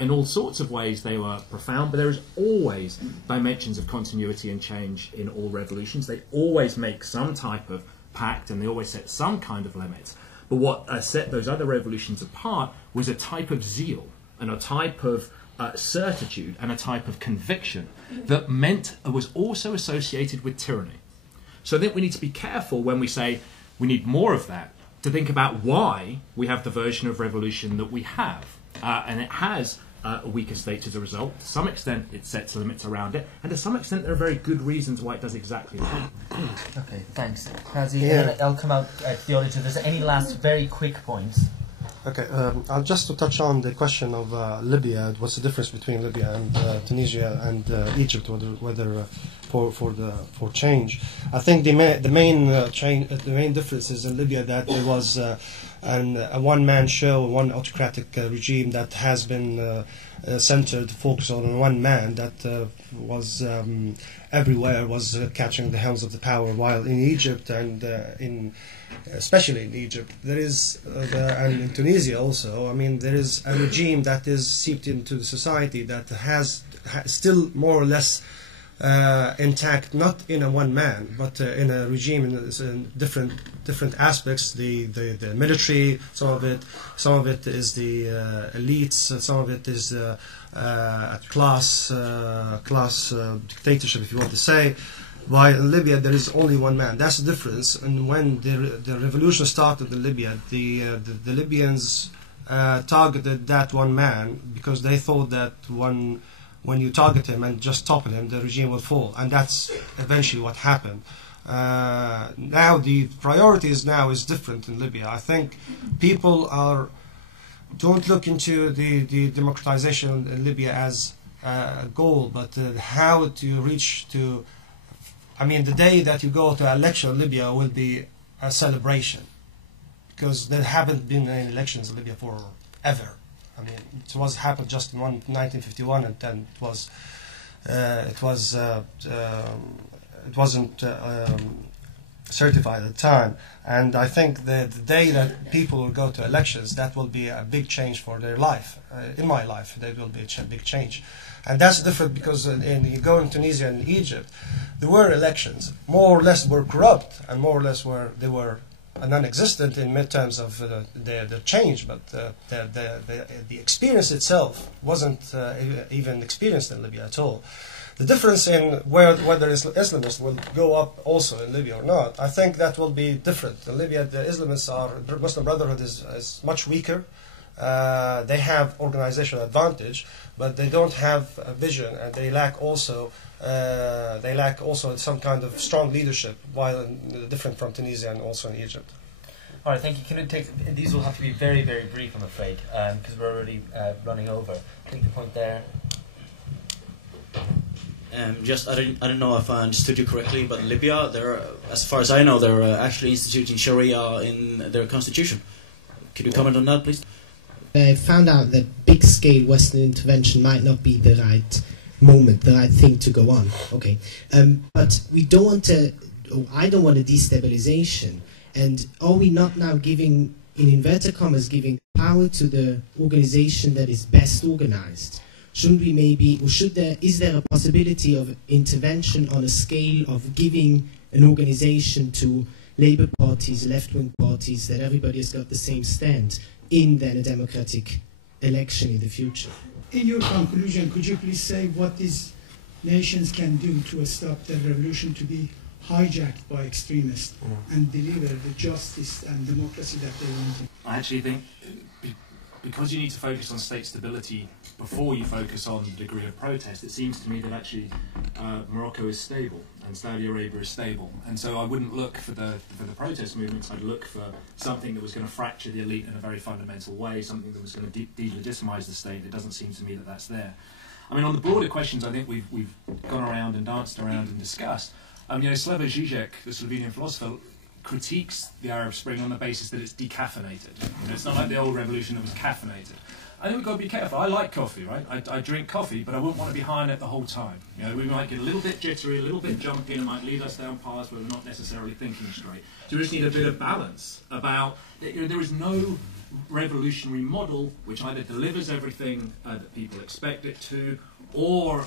In all sorts of ways they were profound, but there is always dimensions of continuity and change in all revolutions. They always make some type of pact, and they always set some kind of limits. But what set those other revolutions apart was a type of zeal and a type of certitude and a type of conviction that meant it was also associated with tyranny. So I think we need to be careful when we say we need more of that, to think about why we have the version of revolution that we have. And it has weaker states as a result. To some extent it sets limits around it, and to some extent there are very good reasons why it does exactly that. Okay, thanks. Ghazi, Yeah. I'll come out to the audience if there's any last very quick points. Okay, I'll just to touch on the question of Libya. What's the difference between Libya and Tunisia and Egypt? Whether for change, I think the main difference is in Libya that there was a one-man show, one autocratic regime that has been centered, focused on one man that was everywhere, was catching the helms of the power. While in Egypt and especially in Egypt, there is, and in Tunisia also, I mean, there is a regime that is seeped into the society that has still more or less intact, not in a one man, but in a regime in different aspects. The military, some of it is the elites, some of it is a class dictatorship, if you want to say. While in Libya there is only one man. That's the difference. And when the revolution started in Libya, the Libyans targeted that one man because they thought that when you target him and just topple him, the regime will fall. And that's eventually what happened. Now the priorities now is different in Libya. I think people don't look into the democratization in Libya as a goal, but how to reach to. I mean, the day that you go to election in Libya will be a celebration, because there haven't been any elections in Libya forever. I mean, it happened just in 1951, and then it wasn't certified at the time. And I think the day that people will go to elections, that will be a big change for their life. In my life, there will be a big change. And that's different because you go in Tunisia and Egypt, there were elections, more or less were corrupt, and more or less they were non-existent in terms of the change, but the experience itself wasn't even experienced in Libya at all. The difference in whether Islamists will go up also in Libya or not, I think that will be different. In Libya, the Muslim Brotherhood is much weaker. They have organizational advantage, but they don't have a vision, and they lack also some kind of strong leadership, while different from Tunisia and also in Egypt. All right, thank you. Can we take these? Will have to be very, very brief, I'm afraid, because we're already running over. I think the point there. Just I don't know if I understood you correctly, but Libya, they're, as far as I know, they're actually instituting Sharia in their constitution. Could you comment on that, please? I found out that big-scale Western intervention might not be the right moment, the right thing to go on. Okay, but we don't want to. I don't want a destabilization. And are we not now giving, in inverted commas, giving power to the organization that is best organized? Shouldn't we maybe, or is there a possibility of intervention on a scale of giving an organization to Labour parties, left-wing parties, that everybody has got the same stand in then a democratic election in the future? In your conclusion, could you please say what these nations can do to stop the revolution to be hijacked by extremists and deliver the justice and democracy that they want? I actually think because you need to focus on state stability before you focus on the degree of protest, it seems to me that actually Morocco is stable and Saudi Arabia is stable, and so I wouldn't look for the protest movements. I'd look for something that was going to fracture the elite in a very fundamental way, something that was going to delegitimize the state. It doesn't seem to me that that's there. I mean, on the broader questions, I think we've gone around and danced around and discussed. Slavoj Žižek, the Slovenian philosopher, critiques the Arab Spring on the basis that it's decaffeinated. It's not like the old revolution that was caffeinated. I think we've got to be careful. I like coffee, right? I drink coffee, but I wouldn't want to be high on it the whole time. We might get a little bit jittery, a little bit jumpy, and it might lead us down paths where we're not necessarily thinking straight. So we just need a bit of balance about, there is no revolutionary model which either delivers everything that people expect it to, or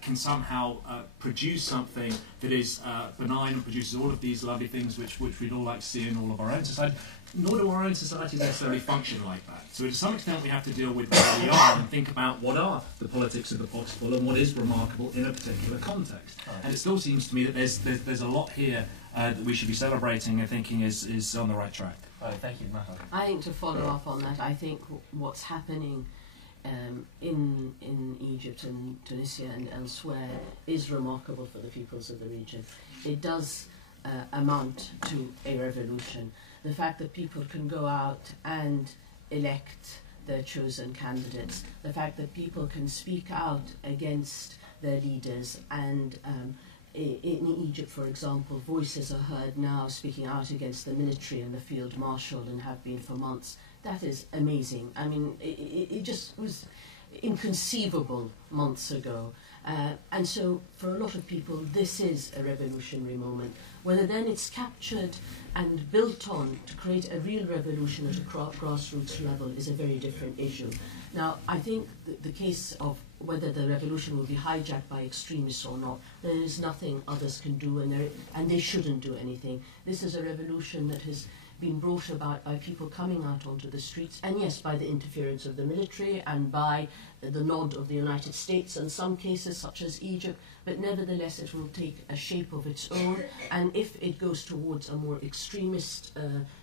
can somehow produce something that is benign and produces all of these lovely things which we'd all like to see in all of our own society. Nor do our own societies necessarily function like that. So to some extent we have to deal with where we are and think about what are the politics of the possible and what is remarkable in a particular context. And it still seems to me that there's a lot here that we should be celebrating and thinking is on the right track. Thank you, Maha. I think to follow up on that, I think what's happening in Egypt and Tunisia and elsewhere is remarkable for the peoples of the region. It does amount to a revolution. The fact that people can go out and elect their chosen candidates, the fact that people can speak out against their leaders, and in Egypt, for example, voices are heard now speaking out against the military and the field marshal, and have been for months. That is amazing. I mean, it just was inconceivable months ago. And so for a lot of people, this is a revolutionary moment. Whether then it's captured and built on to create a real revolution at a grassroots level is a very different issue. Now, I think the case of whether the revolution will be hijacked by extremists or not, there is nothing others can do, and they shouldn't do anything. This is a revolution that has been brought about by people coming out onto the streets, and yes, by the interference of the military and by the nod of the United States in some cases, such as Egypt, but nevertheless it will take a shape of its own, and if it goes towards a more extremist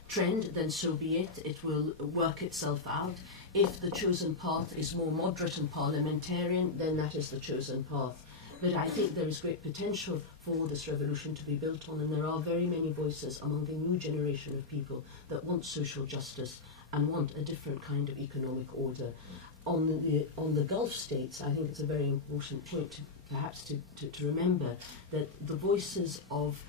trend, then so be it. It will work itself out. If the chosen path is more moderate and parliamentarian, then that is the chosen path. But I think there is great potential for this revolution to be built on, and there are very many voices among the new generation of people that want social justice and want a different kind of economic order. On the Gulf states, I think it's a very important point perhaps to remember that the voices of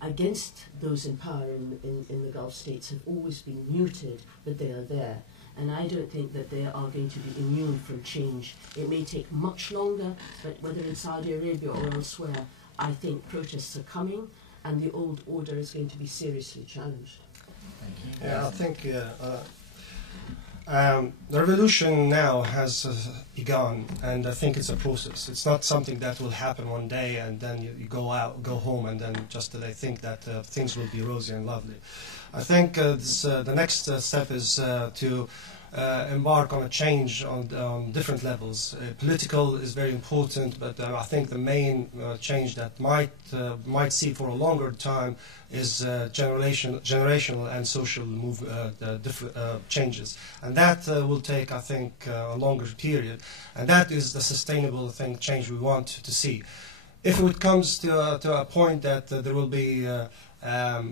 against those in power in the Gulf states have always been muted, but they are there. And I don't think that they are going to be immune from change. It may take much longer, but whether in Saudi Arabia or elsewhere, I think protests are coming, and the old order is going to be seriously challenged. Thank you. Yeah, I think the revolution now has begun, and I think it's a process. It's not something that will happen one day and then you go home, and then just they think that things will be rosy and lovely. I think the next step is to embark on a change on different levels. Political is very important, but I think the main change that might see for a longer time is generational and social changes, and that will take, I think, a longer period, and that is the sustainable change we want to see. If it comes to a point that there will be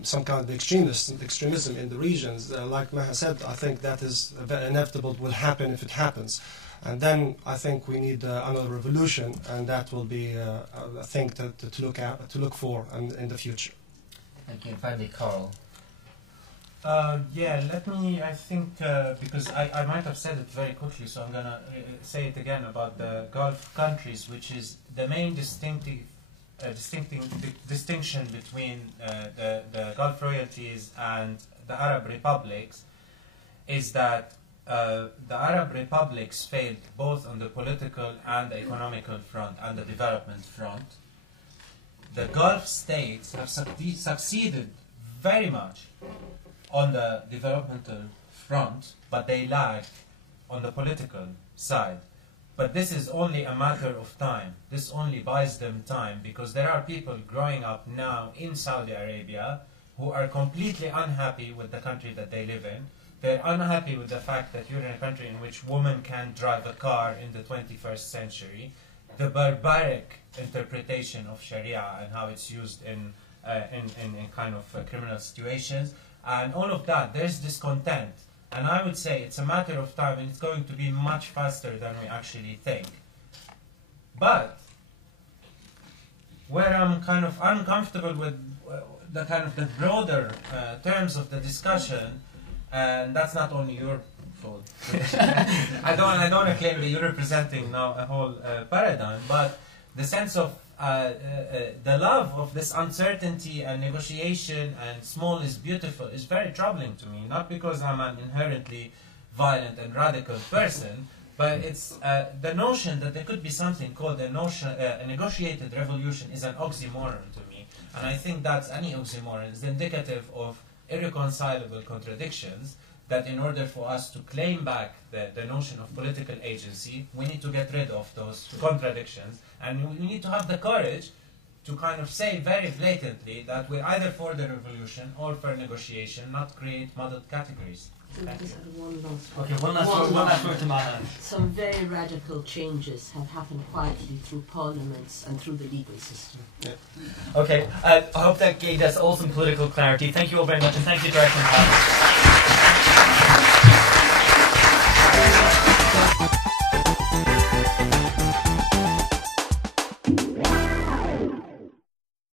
some kind of extremism in the regions, like Maha said, I think that is inevitable, will happen if it happens. And then I think we need another revolution, and that will be a thing to look for in the future. Thank you. And finally, Karl. Yeah, let me, I think, because I might have said it very quickly, so I'm going to say it again about the Gulf countries, which is the main distinction between the Gulf royalties and the Arab republics is that the Arab republics failed both on the political and the economical front and the development front. The Gulf states have succeeded very much on the developmental front, but they lag on the political side. But this is only a matter of time. This only buys them time, because there are people growing up now in Saudi Arabia who are completely unhappy with the country that they live in. They're unhappy with the fact that you're in a country in which women can't drive a car in the 21st century. The barbaric interpretation of Sharia and how it's used in kind of criminal situations. And all of that, there's discontent. And I would say it's a matter of time, and it's going to be much faster than we actually think. But where I'm kind of uncomfortable with the kind of the broader terms of the discussion, and that's not only your fault. I don't want to claim that you're representing now a whole paradigm, but the sense of the love of this uncertainty and negotiation and small is beautiful is very troubling to me. Not because I'm an inherently violent and radical person, but it's the notion that there could be something called a negotiated revolution is an oxymoron to me. And I think that's any oxymoron is indicative of irreconcilable contradictions, that in order for us to claim back the notion of political agency, we need to get rid of those contradictions, and we need to have the courage to kind of say very blatantly that we're either for the revolution or for negotiation, not create muddled categories. One last word to Maha. Some very radical changes have happened quietly through parliaments and through the legal system. Yeah. Okay, I hope that gave us all some political clarity. Thank you all very much, and thank you, Director.